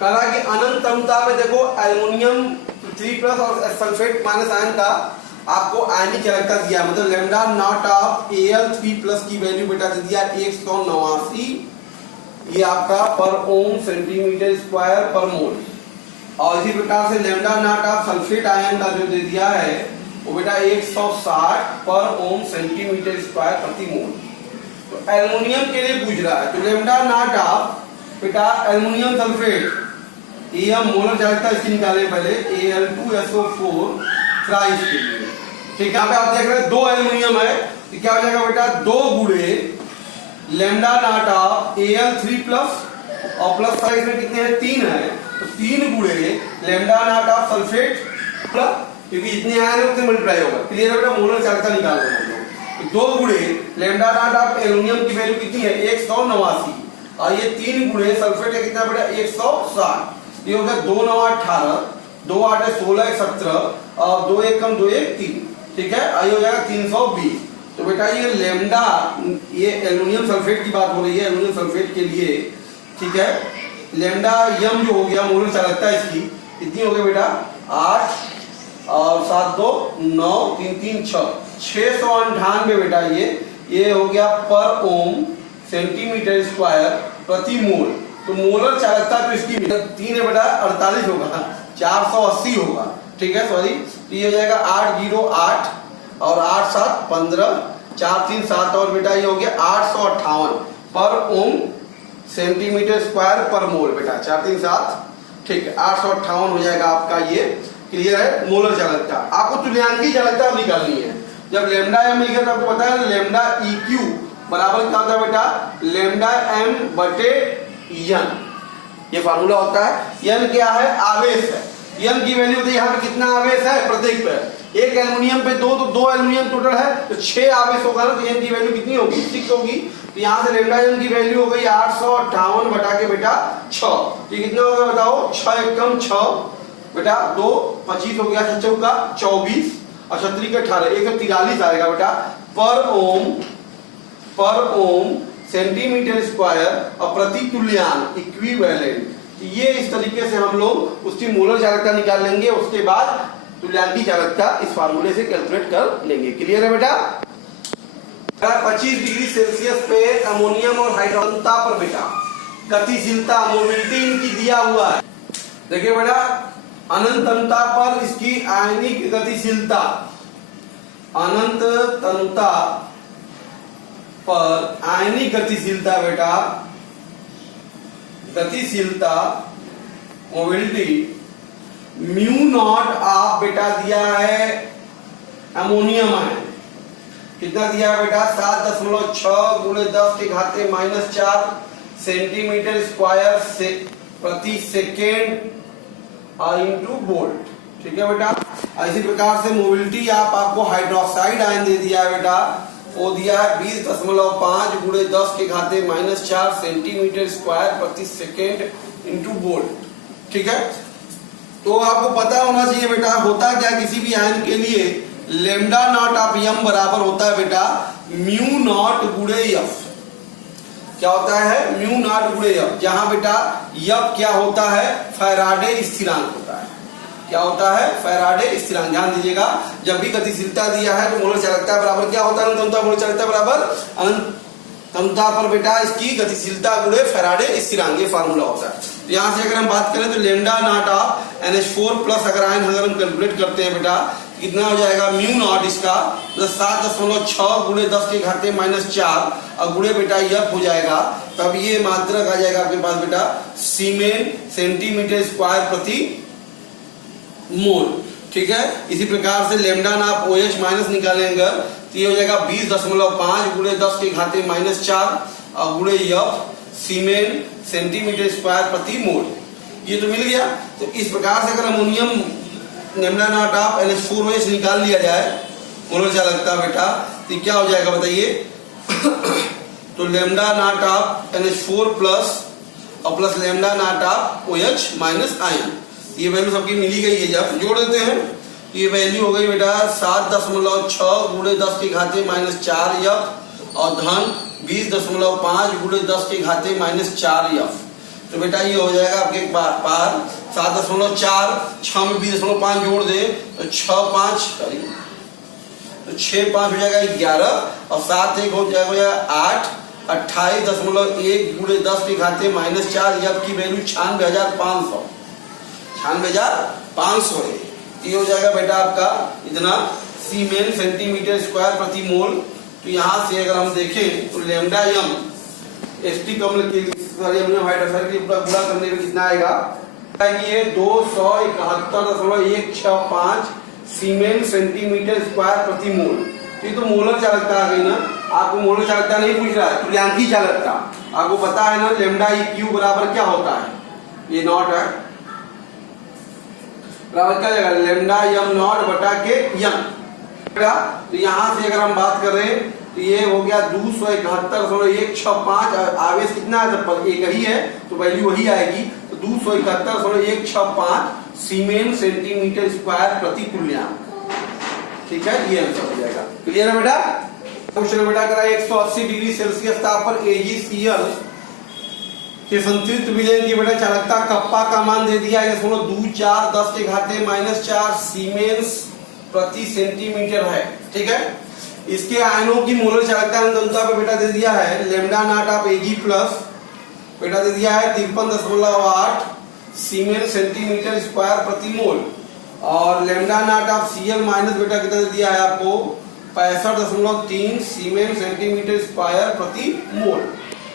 कहा कि अनंत तमता में देखो एल्युमिनियम 3+ और सल्फेट माइनस आयन का आपको आयनिक चालकता दिया, मतलब लेमडा नॉट ऑफ Al3+ की वैल्यू बेटा दे दिया 189, ये आपका पर ओम सेंटीमीटर स्क्वायर पर मोल। और इसी प्रकार से lambda naught of sulphate ion का जो दे दिया है वो बेटा 160 पर ओम सेंटीमीटर स्क्वायर प्रति मोल। तो एल्युमिनियम के लिए पूछ रहा है, तो लेमडा नॉट ऑफ बेटा एल्युमिनियम सल्फेट ये हम मोलर चालकता इसकी निकाले पहले Al2SO4 थ्राइस के लिए। ठीक है, यहाँ पे आप देख रहे हैं 2 एल्युमिनियम है, तो क्या हो जाएगा बेटा 2 गुणे लेमडा नॉट ऑफ Al3+ और प्लस साइड में कितने हैं 3 है, तो 3 गुणे lambda naught of sulphate plus, क्योंकि इतने आयन है उतने मल्टीप्लाई होगा। क्लियर है बेटा, मोलर चालकता निकाल रहे हैं। तो 2 गुणे लेमडा नॉट ऑफ एल्युमिनियम की वैल्यू कितनी है 189 और ये 3 गुणे सल्फेट है कितना बेटा 160। ये हो गया 2 9 18, 2 8 16 17 और 2 1 कम 2 1 3। ठीक है, आई हो जाएगा 320। तो बेटा ये लेमडा, ये एल्युमिनियम सल्फेट की बात हो रही है, एल्युमिनियम सल्फेट के लिए। ठीक है, लेमडा यम जो हो गया मोलर चालकता इसकी कितनी हो गई बेटा 8 और 7 2 9 3 3 6 698 बेटा ये हो गया पर ओम सेंटीमीटर स्क्वायर प्रति मोल। तो मोलर चालकता तो इसकी 3 है बेटा 48 होगा, 480 होगा। ठीक है, सॉरी, तो ये हो जाएगा 808 और 8 7 15, 4 3 7 और बेटा ये हो गया 858 पर ओम सेंटीमीटर स्क्वायर पर मोल बेटा 4 3 7। ठीक है, 858 हो जाएगा आपका ये। क्लियर है, मोलर चालकता। आपको तुल्यांकी चालकता निकालनी है। जब लेमडा एम लिखे तो आपको पता है लेमडा EQ बराबर क्या होता है बेटा लेमडा m बटे n, ये फार्मूला होता है। n क्या है, आवेश है। n की वैल्यू बताइए यहाँ पे कितना आवेश है प्रत्येक पे, एक एल्युमिनियम पे 2, तो 2 एल्युमिनियम टोटल है तो 6 आवेश होगा ना, तो n की वैल्यू कितनी होगी 6 होगी। तो यहाँ से लेमडा m की वैल्यू हो गई 858 बटा के बेटा 6। ये कितना होगा बताओ 6 1 कम 6 बेटा 2 25 हो गया, 6 चौका 24 और 36 के 18 143 आएगा बेटा पर ओम सेंटीमीटर स्क्वायर और प्रति तुल्यांक इक्विवेलेंट। ये इस तरीके से हम लोग उसकी मोलर चालकता निकाल लेंगे, उसके बाद तुल्यांकी चालकता इस फार्मूले से कैलकुलेट कर लेंगे। क्लियर है बेटा। 25 डिग्री सेल्सियस पे अमोनियम और हाइड्रोजनता पर बेटा गतिशीलता मोबिलिटी इनकी दिया हुआ है। देखिए बेटा अनंतता पर इसकी आयनिक गतिशीलता, अनंतता पर आयनिक गतिशीलता बेटा गतिशीलता मोबिलिटी म्यू नॉट ऑफ बेटा दिया है अमोनियम आयन, कितना दिया है बेटा 7.6 गुणे 10 के घाते -4 सेंटीमीटर स्क्वायर से प्रति सेकेंड इंटू वोल्ट। ठीक है बेटा। इसी प्रकार से मोबिलिटी आपको हाइड्रोक्साइड आयन दे दिया है बेटा, वो दिया है 20.5 गुणे 10 के घाते -4 सेंटीमीटर स्क्वायर प्रति सेकेंड इंटू वोल्ट। ठीक है। तो आपको पता होना चाहिए बेटा होता क्या किसी भी आयन के लिए लेमडा नॉट ऑफ यम बराबर होता है बेटा म्यू नॉट गुणे एफ। क्या होता है? म्यू नॉट गुणे एफ, जहां बेटा एफ क्या होता है? फैराडे स्थिरांक होता है। क्या होता है? फैराडे स्थिरांक। ध्यान दीजिएगा, जब भी गतिशीलता दिया है तो मोलर चालकता बराबर क्या होता है? अनंतता। मोलर चालकता बराबर अनंतता पर बेटा इसकी गतिशीलता गुणे फैराडे स्थिरांक, ये फार्मूला होता है। तो यहाँ से अगर हम बात करें तो lambda not of NH4 plus अगर आयन अगर हम कैलकुलेट करते हैं बेटा कितना हो जाएगा? म्यू नॉट इसका 7.6 गुणे 10 के घाते -4 और गुणे बेटा एफ हो जाएगा, तब ये मात्रक आ जाएगा आपके पास बेटा सीमेन सेंटीमीटर स्क्वायर प्रति मोल। ठीक है। इसी प्रकार से लेमडा नाप OH माइनस निकालेंगे तो ये हो जाएगा 20.5 गुणे 10 के घाते -4 और गुणे एफ सीमेन सेंटीमीटर स्क्वायर प्रति मोल। ये तो मिल गया। तो इस प्रकार से अगर ammonium lambda naught of NH4OH निकाल लिया जाए मोलर चालकता बेटा तो क्या हो जाएगा बताइए? तो lambda not of NH4 plus और plus lambda not of OH minus ion, ये वैल्यू सबकी मिली गई है। जब जोड़ देते हैं तो ये वैल्यू हो गई बेटा 7.6 गुणे 10 के घाते -4 एफ और धन 20.5 गुणे 10 के घाते -4 एफ। तो बेटा ये हो जाएगा आपके एक बार पार 7.4 6 में 20.5 जोड़ दे तो 6 5 हो जाएगा 11 और 7 1 हो जाएगा 8 28.1 गुणे 10 के घाते -4 एफ की वैल्यू 96,500 है। ये हो जाएगा बेटा आपका इतना सीमेन सेंटीमीटर स्क्वायर प्रति मोल। तो यहाँ से अगर हम देखें तो लेमडा यम एस्टिक अम्ल के अमोनियम हाइड्रोक्साइड के ऊपर गुणा करने में कितना आएगा? ये 271.165 सीमेन सेंटीमीटर स्क्वायर प्रति मोल। तो ये तो मोलर चालकता आ गई ना। आपको मोलर चालकता नहीं पूछ रहा है, तुल्यांकी चालकता आपको पता है ना। लेमडा EQ बराबर क्या होता है? ये नॉट है बराबर क्या जाएगा? लेमडा यम नॉट बटा के यम। तो यहाँ से अगर हम बात करें तो ये हो गया 271.165। आवेश कितना है? जब एक ही है तो वैल्यू वही आएगी। तो 271.165 सीमेन सेंटीमीटर स्क्वायर प्रति तुल्यांक। ठीक है, ये आंसर हो जाएगा। क्लियर है बेटा? क्वेश्चन बेटा करा 180 डिग्री सेल्सियस ताप पर AgCl के संतृप्त विलयन की बेटा चालकता कप्पा का मान दे दिया है 0.24 10 के घाते -4 सीमेंस प्रति सेंटीमीटर है। ठीक है। इसके आयनों की मोलर चालकता अनंतता पे बेटा दे दिया है lambda not of Ag plus बेटा दे दिया है 53.8 सीमेन सेंटीमीटर स्क्वायर प्रति मोल और lambda not of Cl minus बेटा कितना दे दिया है आपको 65.3 सीमेन सेंटीमीटर स्क्वायर प्रति मोल।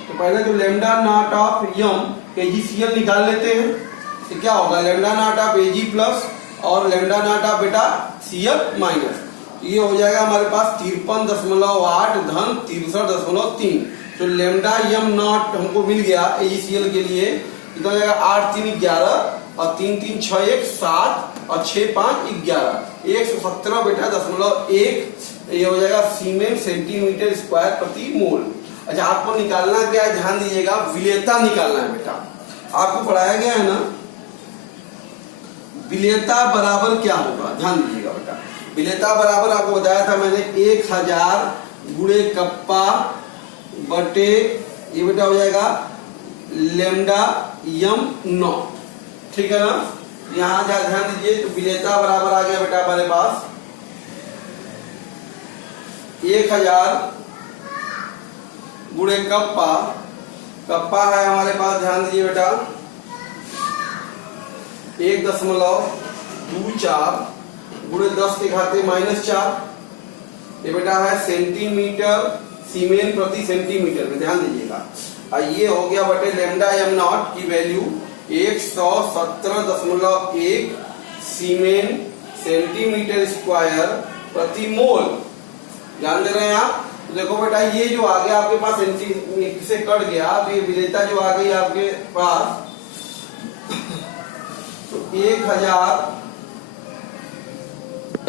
तो पहले तो lambda not of M AgCl निकाल लेते हैं तो क्या होगा? Lambda not of Ag plus और लेमडा नॉट ऑफ बेटा Cl माइनस, ये हो जाएगा हमारे पास 53.8 धन 63.3। तो लेमडा यम नॉट हमको मिल गया AgCl के लिए कितना हो जाएगा? 8 3 11 और 3 3 6 1 7 और 6 5 11 117 बेटा 0.1 ये हो जाएगा सीमेन सेंटीमीटर स्क्वायर प्रति मोल। अच्छा, आपको निकालना क्या है? ध्यान दीजिएगा, विलेयता निकालना है बेटा। आपको पढ़ाया गया है ना विलेयता बराबर क्या होगा? ध्यान दीजिएगा बेटा। विलेयता बराबर आपको बताया था मैंने 1000 गुणे कप्पा बटे ये बेटा हो जाएगा लेमडा यम नॉट। ठीक है ना। यहाँ ध्यान दीजिए तो विलेयता बराबर आ गया बेटा हमारे पास 1000 गुणे कप्पा। कप्पा है हमारे पास, ध्यान दीजिए बेटा 1.24 गुणे 10 के घाते -4 ये बेटा है सेंटीमीटर सीमेन प्रति सेंटीमीटर में। ध्यान दीजिएगा। ये हो गया बटे लेमडा यम नॉट की वैल्यू 117.1 सीमेन सेंटीमीटर स्क्वायर प्रति मोल। ध्यान दे रहे हैं आप। तो देखो बेटा ये जो आ गया आपके पास सेंटीमीटर से कट गया, तो ये विलेयता जो आ गई आपके पास तो 1000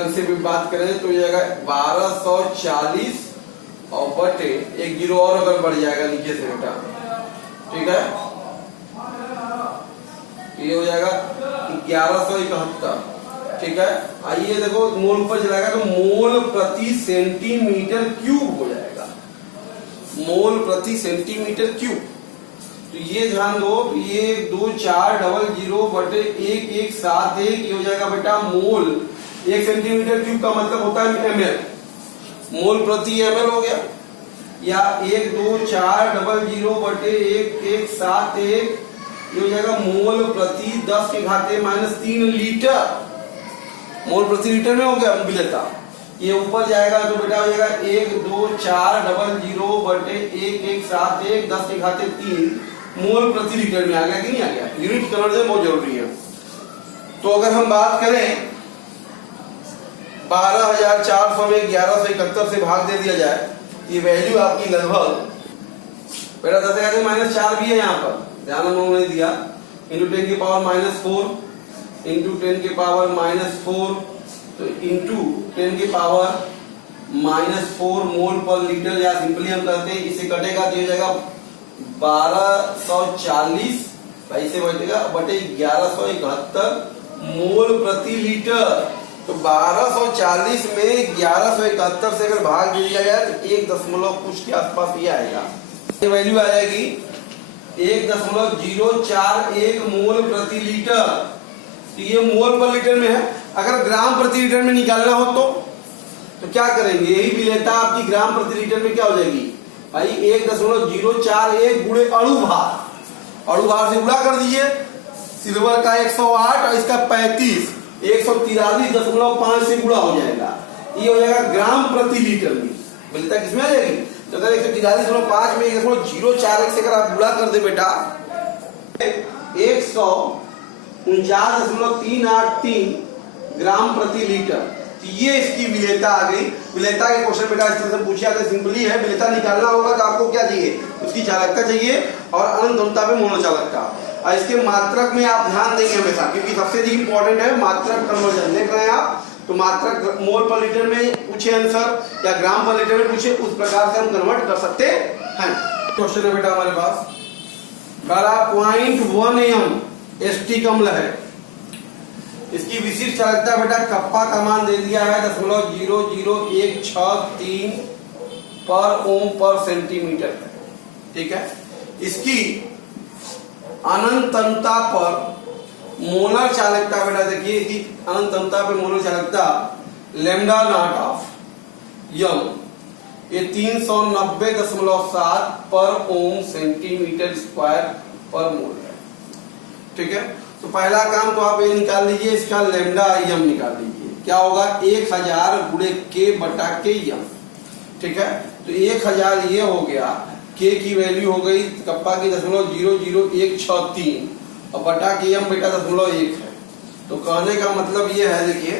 से भी बात करें तो ये आएगा 1240 और बटे एक जीरो और अगर बढ़ जाएगा नीचे से बेटा, ठीक है, ये हो जाएगा 1171, ठीक है। आइए देखो मोल ऊपर चलाएगा तो मोल प्रति सेंटीमीटर क्यूब हो जाएगा, मोल प्रति सेंटीमीटर क्यूब। तो ये ध्यान दो, ये 2400 बटे 1171 ये हो जाएगा बेटा मोल। 1 सेंटीमीटर क्यूब का मतलब होता है ml, मोल प्रति ml हो गया, या 12400 बटे 1171 ये हो जाएगा मोल प्रति 10 के घाते -3 लीटर, मोल प्रति लीटर में हो गया विलेयता। ये ऊपर जाएगा तो बेटा हो जाएगा 12400 बटे 1171 10 के घाते 3 मोल प्रति लीटर में आ गया कि नहीं आ गया। यूनिट कन्वर्जन बहुत जरूरी है। तो अगर हम बात करें 12400 में 1171 से भाग दे दिया जाए, ये वैल्यू आपकी लगभग बेटा 10 के घाते -4 भी है यहाँ पर, ध्यान उन्होंने दिया, इंटू 10 की पावर -4 इंटू 10 की पावर -4 तो इंटू 10 की पावर -4 मोल पर लीटर, या सिंपली हम कहते हैं इसे कटेगा तो हो जाएगा 1240 से बैठेगा बटे 1171 मोल प्रति लीटर। तो 1240 में 1171 से अगर भाग दिया जाए तो 1 दशमलव कुछ के आसपास ये आएगा, ये वैल्यू आ जाएगी 1.041 मोल प्रति लीटर। तो ये मोल पर लीटर में है। अगर ग्राम प्रति लीटर में निकालना हो तो क्या करेंगे, यही विलेयता आपकी ग्राम प्रति लीटर में क्या हो जाएगी भाई 1.041 गुणे अणु भार से गुणा कर दीजिए, सिल्वर का 108 और इसका 35 143.5 से गुणा हो जाएगा, ये हो जाएगा ग्राम प्रति लीटर में। विलेयता किसमें आ जाएगी, तो अगर 143.5 में 1.041 से अगर आप गुणा कर दे बेटा 149.383 ग्राम प्रति लीटर, तो ये इसकी विलेयता आ गई। विलेयता के क्वेश्चन बेटा इस तरह से पूछा गया, सिंपली है, विलेयता निकालना होगा तो आपको क्या चाहिए, उसकी चालकता चाहिए और अनंत ध्रुवता पे मोल चालकता। और इसके मात्रक में आप ध्यान देंगे हमेशा, क्योंकि सबसे इंपॉर्टेंट है मात्रक कन्वर्जन। देख रहे हैं आप, तो मात्रक मोल पर लीटर में पूछे आंसर या ग्राम पर लीटर में पूछे, उस प्रकार से हम कन्वर्ट कर सकते हैं। क्वेश्चन है बेटा हमारे पास 0.1 एम एसटी कम्ल है, इसकी विशिष्ट चालकता बेटा कप्पा का मान दे दिया है 0.00163 पर ओम पर सेंटीमीटर, ठीक है। इसकी अनंतता पर मोलर चालकता बेटा देखिए, इसकी अनंतता पे मोलर चालकता लैम्डा नॉट ऑफ यम ये 390.7 पर ओम सेंटीमीटर स्क्वायर पर मोल है, ठीक है। तो पहला काम तो आप ये निकाल लीजिए, इसका लैम्डा यम निकाल लीजिए, क्या होगा 1000 गुणे के बटा के यम, ठीक है। तो 1000 ये हो गया, के की वैल्यू हो गई कप्पा की 0.00163 और बटा के यम बेटा 0.1 है। तो कहने का मतलब ये है, देखिए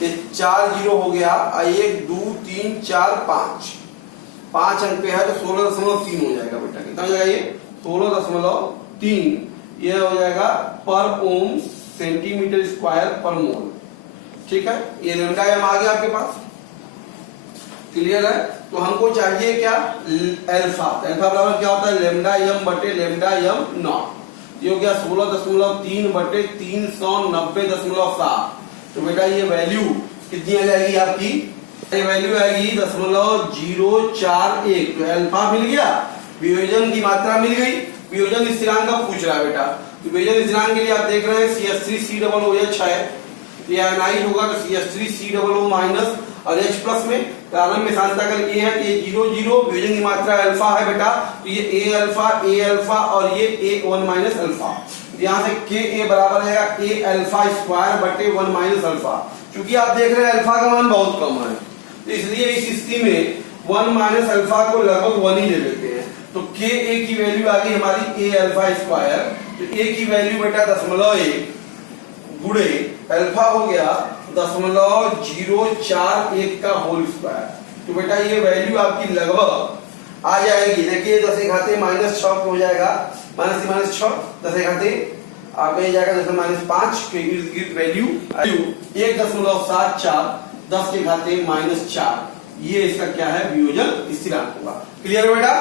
ये 4 जीरो हो गया, 1 2 3 4 5 अंक पे है तो 16.3 हो जाएगा बेटा, कितना हो जाएगा ये 16.3 ये हो जाएगा पर ओम सेंटीमीटर स्क्वायर पर मोल, ठीक है। ये लैम्डा यम आ गया आपके पास, क्लियर है। तो हमको चाहिए क्या, अल्फा। अल्फा बराबर क्या होता है, लैम्डा यम बटे लैम्डा यम नॉट, ये हो गया 16.3 बटे 390.7। तो बेटा ये वैल्यू कितनी आ जाएगी आपकी, ये वैल्यू आएगी 0.041। तो अल्फा मिल गया, वियोजन की मात्रा मिल गई, वियोजन स्थिरांक का पूछ रहा है बेटा। तो वियोजन स्थिरांक के लिए आप देख रहे हैं CH3COOH है, ये आयनाइड होगा तो CH3COO माइनस और H प्लस में प्रारंभ में सांख्यिक ए है, तो ये 0 0 वियोजन की मात्रा अल्फा है बेटा, तो ये A अल्फा और ये A1 माइनस अल्फा। यहाँ से Ka बराबर रहेगा A अल्फा स्क्वायर बटे 1 माइनस अल्फा। चूंकि आप देख रहे हैं अल्फा का मान बहुत कम है, तो इसलिए इस स्थिति में 1 माइनस अल्फा को लगभग 1 ही ले लेते हैं। तो Ka की वैल्यू आ गई हमारी A अल्फा स्क्वायर, तो A की वैल्यू बेटा 0.1 गुणे अल्फा हो गया 0.041 का होल स्क्वायर। तो बेटा ये वैल्यू आपकी लगभग आ जाएगी, देखिए 10 के घाते -6 हो जाएगा, -6 10 के घाते आपका ये जाएगा जैसे -5 के इर्द गिर्द वैल्यू 1.74 10 के घाते -4, ये इसका क्या है वियोजन स्थिरांक होगा। क्लियर है बेटा?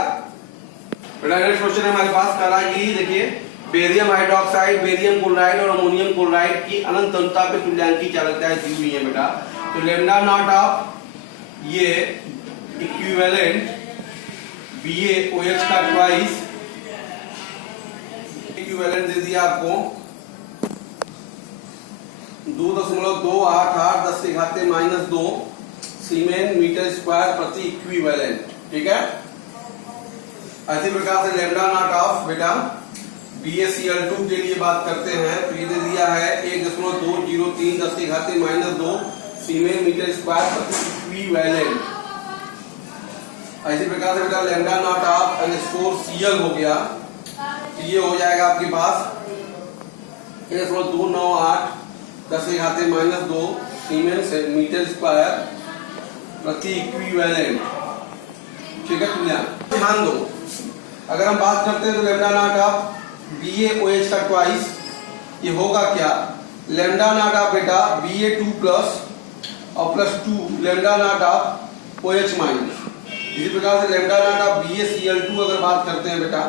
बेटा नेक्स्ट क्वेश्चन है हमारे पास कह रहा है कि देखिए बेरियम हाइड्रोक्साइड, बेरियम क्लोराइड और अमोनियम क्लोराइड की अनंत अंतता पे तुल्यांकी चालकताएं दी हुई है बेटा। तो लैम्डा नॉट ऑफ ये इक्विवेलेंट BaOH का ट्वाइस इक्विवेलेंट दे दिया आपको 2.288 10 के घाते -2 सीमेन मीटर स्क्वायर प्रति इक्विवेलेंट। ठीक है, ऐसे प्रकार से लैम्डा नॉट ऑफ बेटा BaCl2 के लिए बात करते हैं तो ये दे दिया है 1.203 10 के घाते -2 सीमेन मीटर स्क्वायर प्रति इक्विवेलेंट। ऐसे प्रकार से बेटा लैम्डा नॉट ऑफ NH4Cl हो गया तो ये हो जाएगा आपके पास 1.298 10 के घाते -2 सीमेन मीटर स्क्वायर प्रति इक्विवेलेंट। ठीक है, ध्यान दो, अगर हम बात करते हैं तो लैम्डा नॉट ऑफ BaOH का ट्वाइस ये होगा क्या, लैम्डा नॉट ऑफ बेटा Ba2 प्लस और +2 lambda naught of OH minus. इसी प्रकार से लैम्डा नॉट ऑफ BaCl2 अगर बात करते हैं बेटा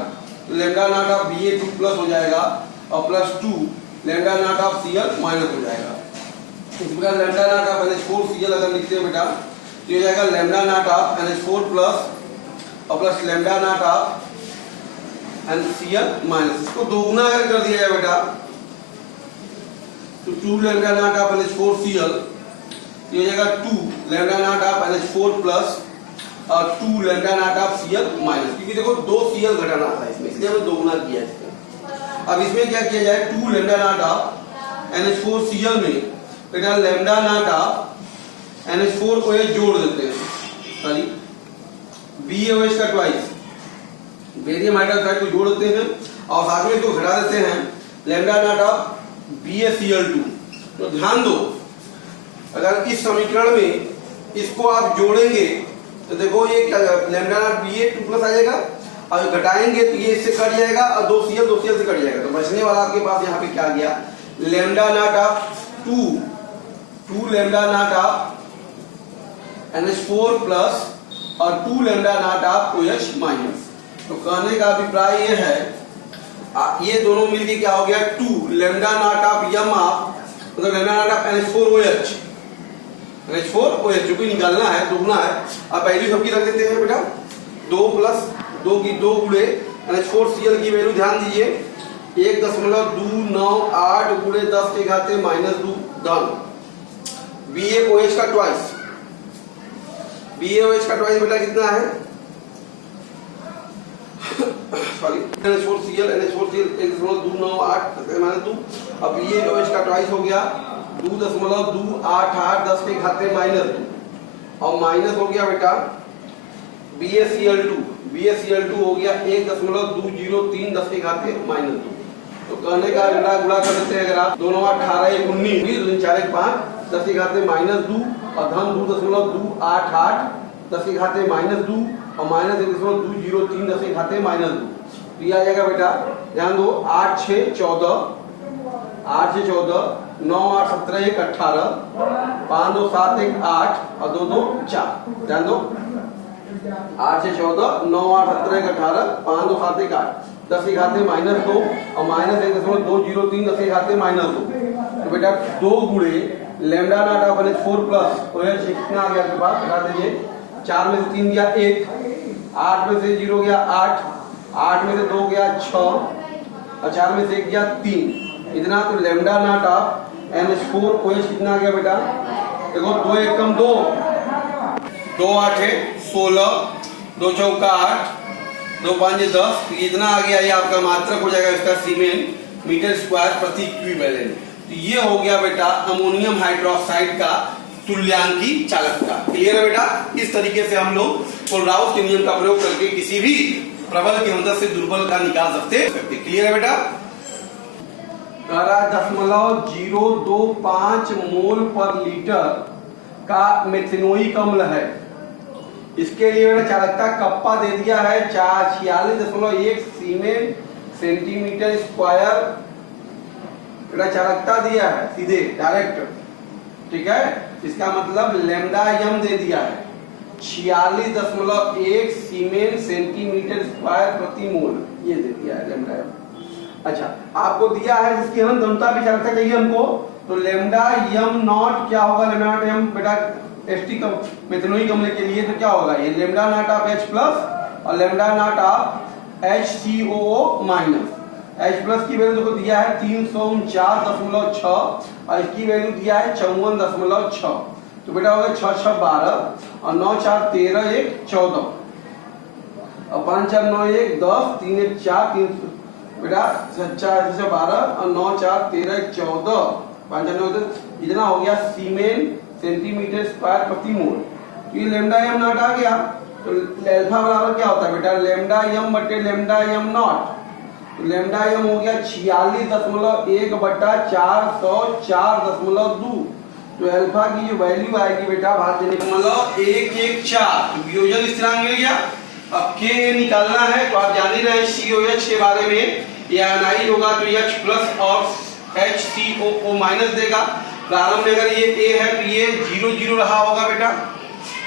तो lambda not of Ba2 plus हो जाएगा और +2 lambda naught of Cl minus हो जाएगा। इसी प्रकार लैम्डा नॉट ऑफ NH4Cl अगर लिखते हैं बेटा तो ये जाएगा lambda not of NH4 plus और plus lambda not of Cl minus. इसको दोगुना अगर कर दिया जाए बेटा तो 2 लैम्डा नॉट ऑफ NH4Cl ये जाएगा 2 lambda naught of NH4 plus और 2 lambda naught of Cl minus, क्योंकि देखो 2 Cl घटाना था इसमें इसलिए हमने दोगुना किया इसको। अब इसमें क्या किया जाए 2 लैम्डा नॉट ऑफ NH4Cl में बेटा लैम्डा नॉट ऑफ NH4OH जोड़ देते हैं, सॉरी BaOH का ट्वाइस बेरियम हाइड्रोक्साइड को जोड़ देते हैं और साथ में इसको घटा देते हैं लैम्डा नॉट ऑफ BaCl2। तो ध्यान दो, अगर इस समीकरण में इसको आप जोड़ेंगे तो देखो ये लैम्डा नॉट Ba2 प्लस आ जाएगा और घटाएंगे तो ये इससे कट जाएगा और 2Cl से कट जाएगा, तो बचने वाला आपके पास यहाँ पे क्या गया lambda naught of 2 lambda naught of NH4 plus और 2 lambda naught of OH minus. तो कहने का अभिप्राय ये है ये दोनों मिलके क्या हो गया 2 lambda naught of M of मतलब लैम्डा नॉट ऑफ NH4OH जो भी निकालना है दोगुना है, आप वैल्यू सबकी रख देते हैं बेटा 2 प्लस 2 की 2 गुणे NH4Cl की वैल्यू ध्यान दीजिए 1.298 गुणे 10 के घाते -2 डन। BaOH का ट्वाइस बेटा कितना है सॉरी NH4Cl 1.298 -2 अब BaOH का ट्वाइस हो गया 2.288 10 के घाते -2 और माइनस हो गया बेटा BaCl2 हो गया 1.203 10 के घाते -2। तो कहने का बेटा गुणा कर देते हैं अगर आप दोनों 18 1 19 4 1 5 10 के घाते -2 और धन 2.288 10 के घाते -2 और माइनस 1.203 10 के घाते -2। तो ये आ जाएगा बेटा ध्यान दो 8 6 14 9 8 17 1 18 5 2 7 1 8 और 2 2 4 ध्यान दो 8 6 14 9 8 17 1 18 5 2 7 1 8 10 के घाते -2 और माइनस 1.203 10 के घाते -2। तो बेटा 2 गुणे lambda naught of NH4 plus OH कितना आ गया आपके पास बता दीजिए 4 में से 3 गया 1 8 में से 0 गया 8 में से 2 गया 6 और 4 में से 1 गया 3 इतना। तो लैम्डा नॉट ऑफ NH4OH कितना आ गया बेटा देखो 2 1 कम 2 2 8 16 2 चौका 8 2 5 10 तो इतना आ गया ये आपका मात्रक हो जाएगा इसका सीमेन मीटर स्क्वायर प्रति इक्विवेलेंट। तो ये हो गया बेटा अमोनियम हाइड्रोक्साइड का तुल्यांकी चालकता। क्लियर है बेटा? इस तरीके से हम लोग कोलराउस के नियम का प्रयोग करके किसी भी प्रबल की मदद से दुर्बल का निकाल सकते। क्लियर है बेटा? 0.025 मोल पर लीटर का मेथनोइक अम्ल है। इसके लिए मैंने चालकता कप्पा दे दिया है 46.1 सीमेन सेंटीमीटर स्क्वायर बेटा चालकता दिया है सीधे डायरेक्ट, ठीक है, इसका मतलब लैम्डा यम दे दिया है 46.1 सीमेन सेंटीमीटर स्क्वायर प्रति मोल, ये दे दिया है लैम्डा यम। अच्छा, आपको दिया है जिसकी अनंत भी चालकता चाहिए हमको, तो लैम्डा यम नॉट क्या होगा, लैम्डा नॉट यम बेटा एसटी मेथनोइक अम्ल के लिए तो क्या होगा, ये lambda not of H plus और lambda not of HCOO minus. H plus की वैल्यू देखो दिया है 349.6 और इसकी वैल्यू दिया है 54.6, तो बेटा होगा 6 6 12 और 9 4 13 1 14 और 5 4 9 1 10 3 1 4 3 बेटा 4 6 12 और 9 4 13 1 14 5 4 9 इतना हो गया सीमेन सेंटीमीटर स्क्वायर प्रति मोल। तो ये लैम्डा यम नॉट आ गया, तो अल्फा बराबर क्या होता है बेटा लैम्डा यम बटे लैम्डा यम नॉट, तो लैम्डा यम हो गया 46.1 बटा 404.2, तो अल्फा की जो वैल्यू आएगी बेटा भाग देने का मतलब 114, तो वियोजन स्थिरांक मिल गया। अब के निकालना है, तो आप जान ही रहे हैं COH के बारे में, ये आयनाइज होगा तो H प्लस और HCOO माइनस देगा। प्रारंभ में अगर ये A है तो ये 0 0 रहा होगा बेटा,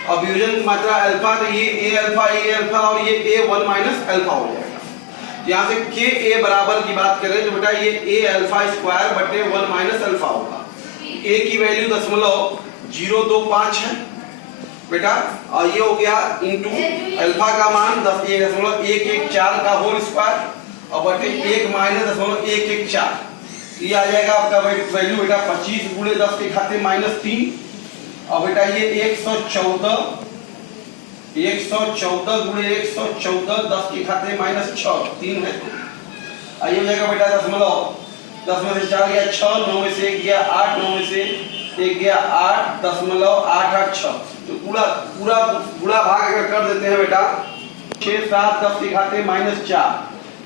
और वियोजन की मात्रा अल्फा तो ये A अल्फा और ये A1 माइनस अल्फा हो जाएगा। यहाँ से के A बराबर की बात करें तो बेटा ये A अल्फा स्क्वायर बटे 1 माइनस अल्फा होगा। A की वैल्यू 0.025 है बेटा, और ये हो गया इनटू अल्फा का मान 10.114 का होल स्क्वायर और बटे 1 माइनस 0.114, ये आ जाएगा आपका वैल्यू बेटा 25 गुणे 10 के घाते -3 और बेटा ये 114 गुणे 114 10 के घाते -6 3 है, आइए हो जाएगा बेटा 10 में से 4 गया 6, 9 में से 1 गया 8, 9 में से 1 गया 8, 10.886, तो पूरा भाग अगर कर देते हैं बेटा 6 7 10 के घाते -4,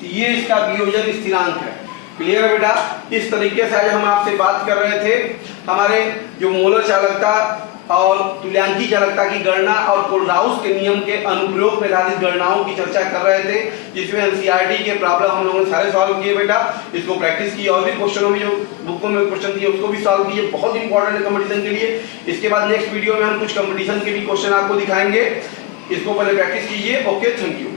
तो ये इसका वियोजन स्थिरांक है। क्लियर है बेटा। इस तरीके से आज हम आपसे बात कर रहे थे हमारे जो मोलर चालकता और तुल्यांकी चालकता की गणना और कोलराउस के नियम के अनुप्रयोग में आधारित गणनाओं की चर्चा कर रहे थे, जिसमें एनसीईआरटी के प्रॉब्लम हम लोगों ने सारे सॉल्व किए बेटा। इसको प्रैक्टिस की और भी क्वेश्चनों में जो बुकों में क्वेश्चन दिए उसको भी सॉल्व किए, बहुत इंपॉर्टेंट है कंपटीशन के लिए। इसके बाद नेक्स्ट वीडियो में हम कुछ कंपटीशन के भी क्वेश्चन आपको दिखाएंगे, इसको पहले प्रैक्टिस कीजिए। Okay, thank you.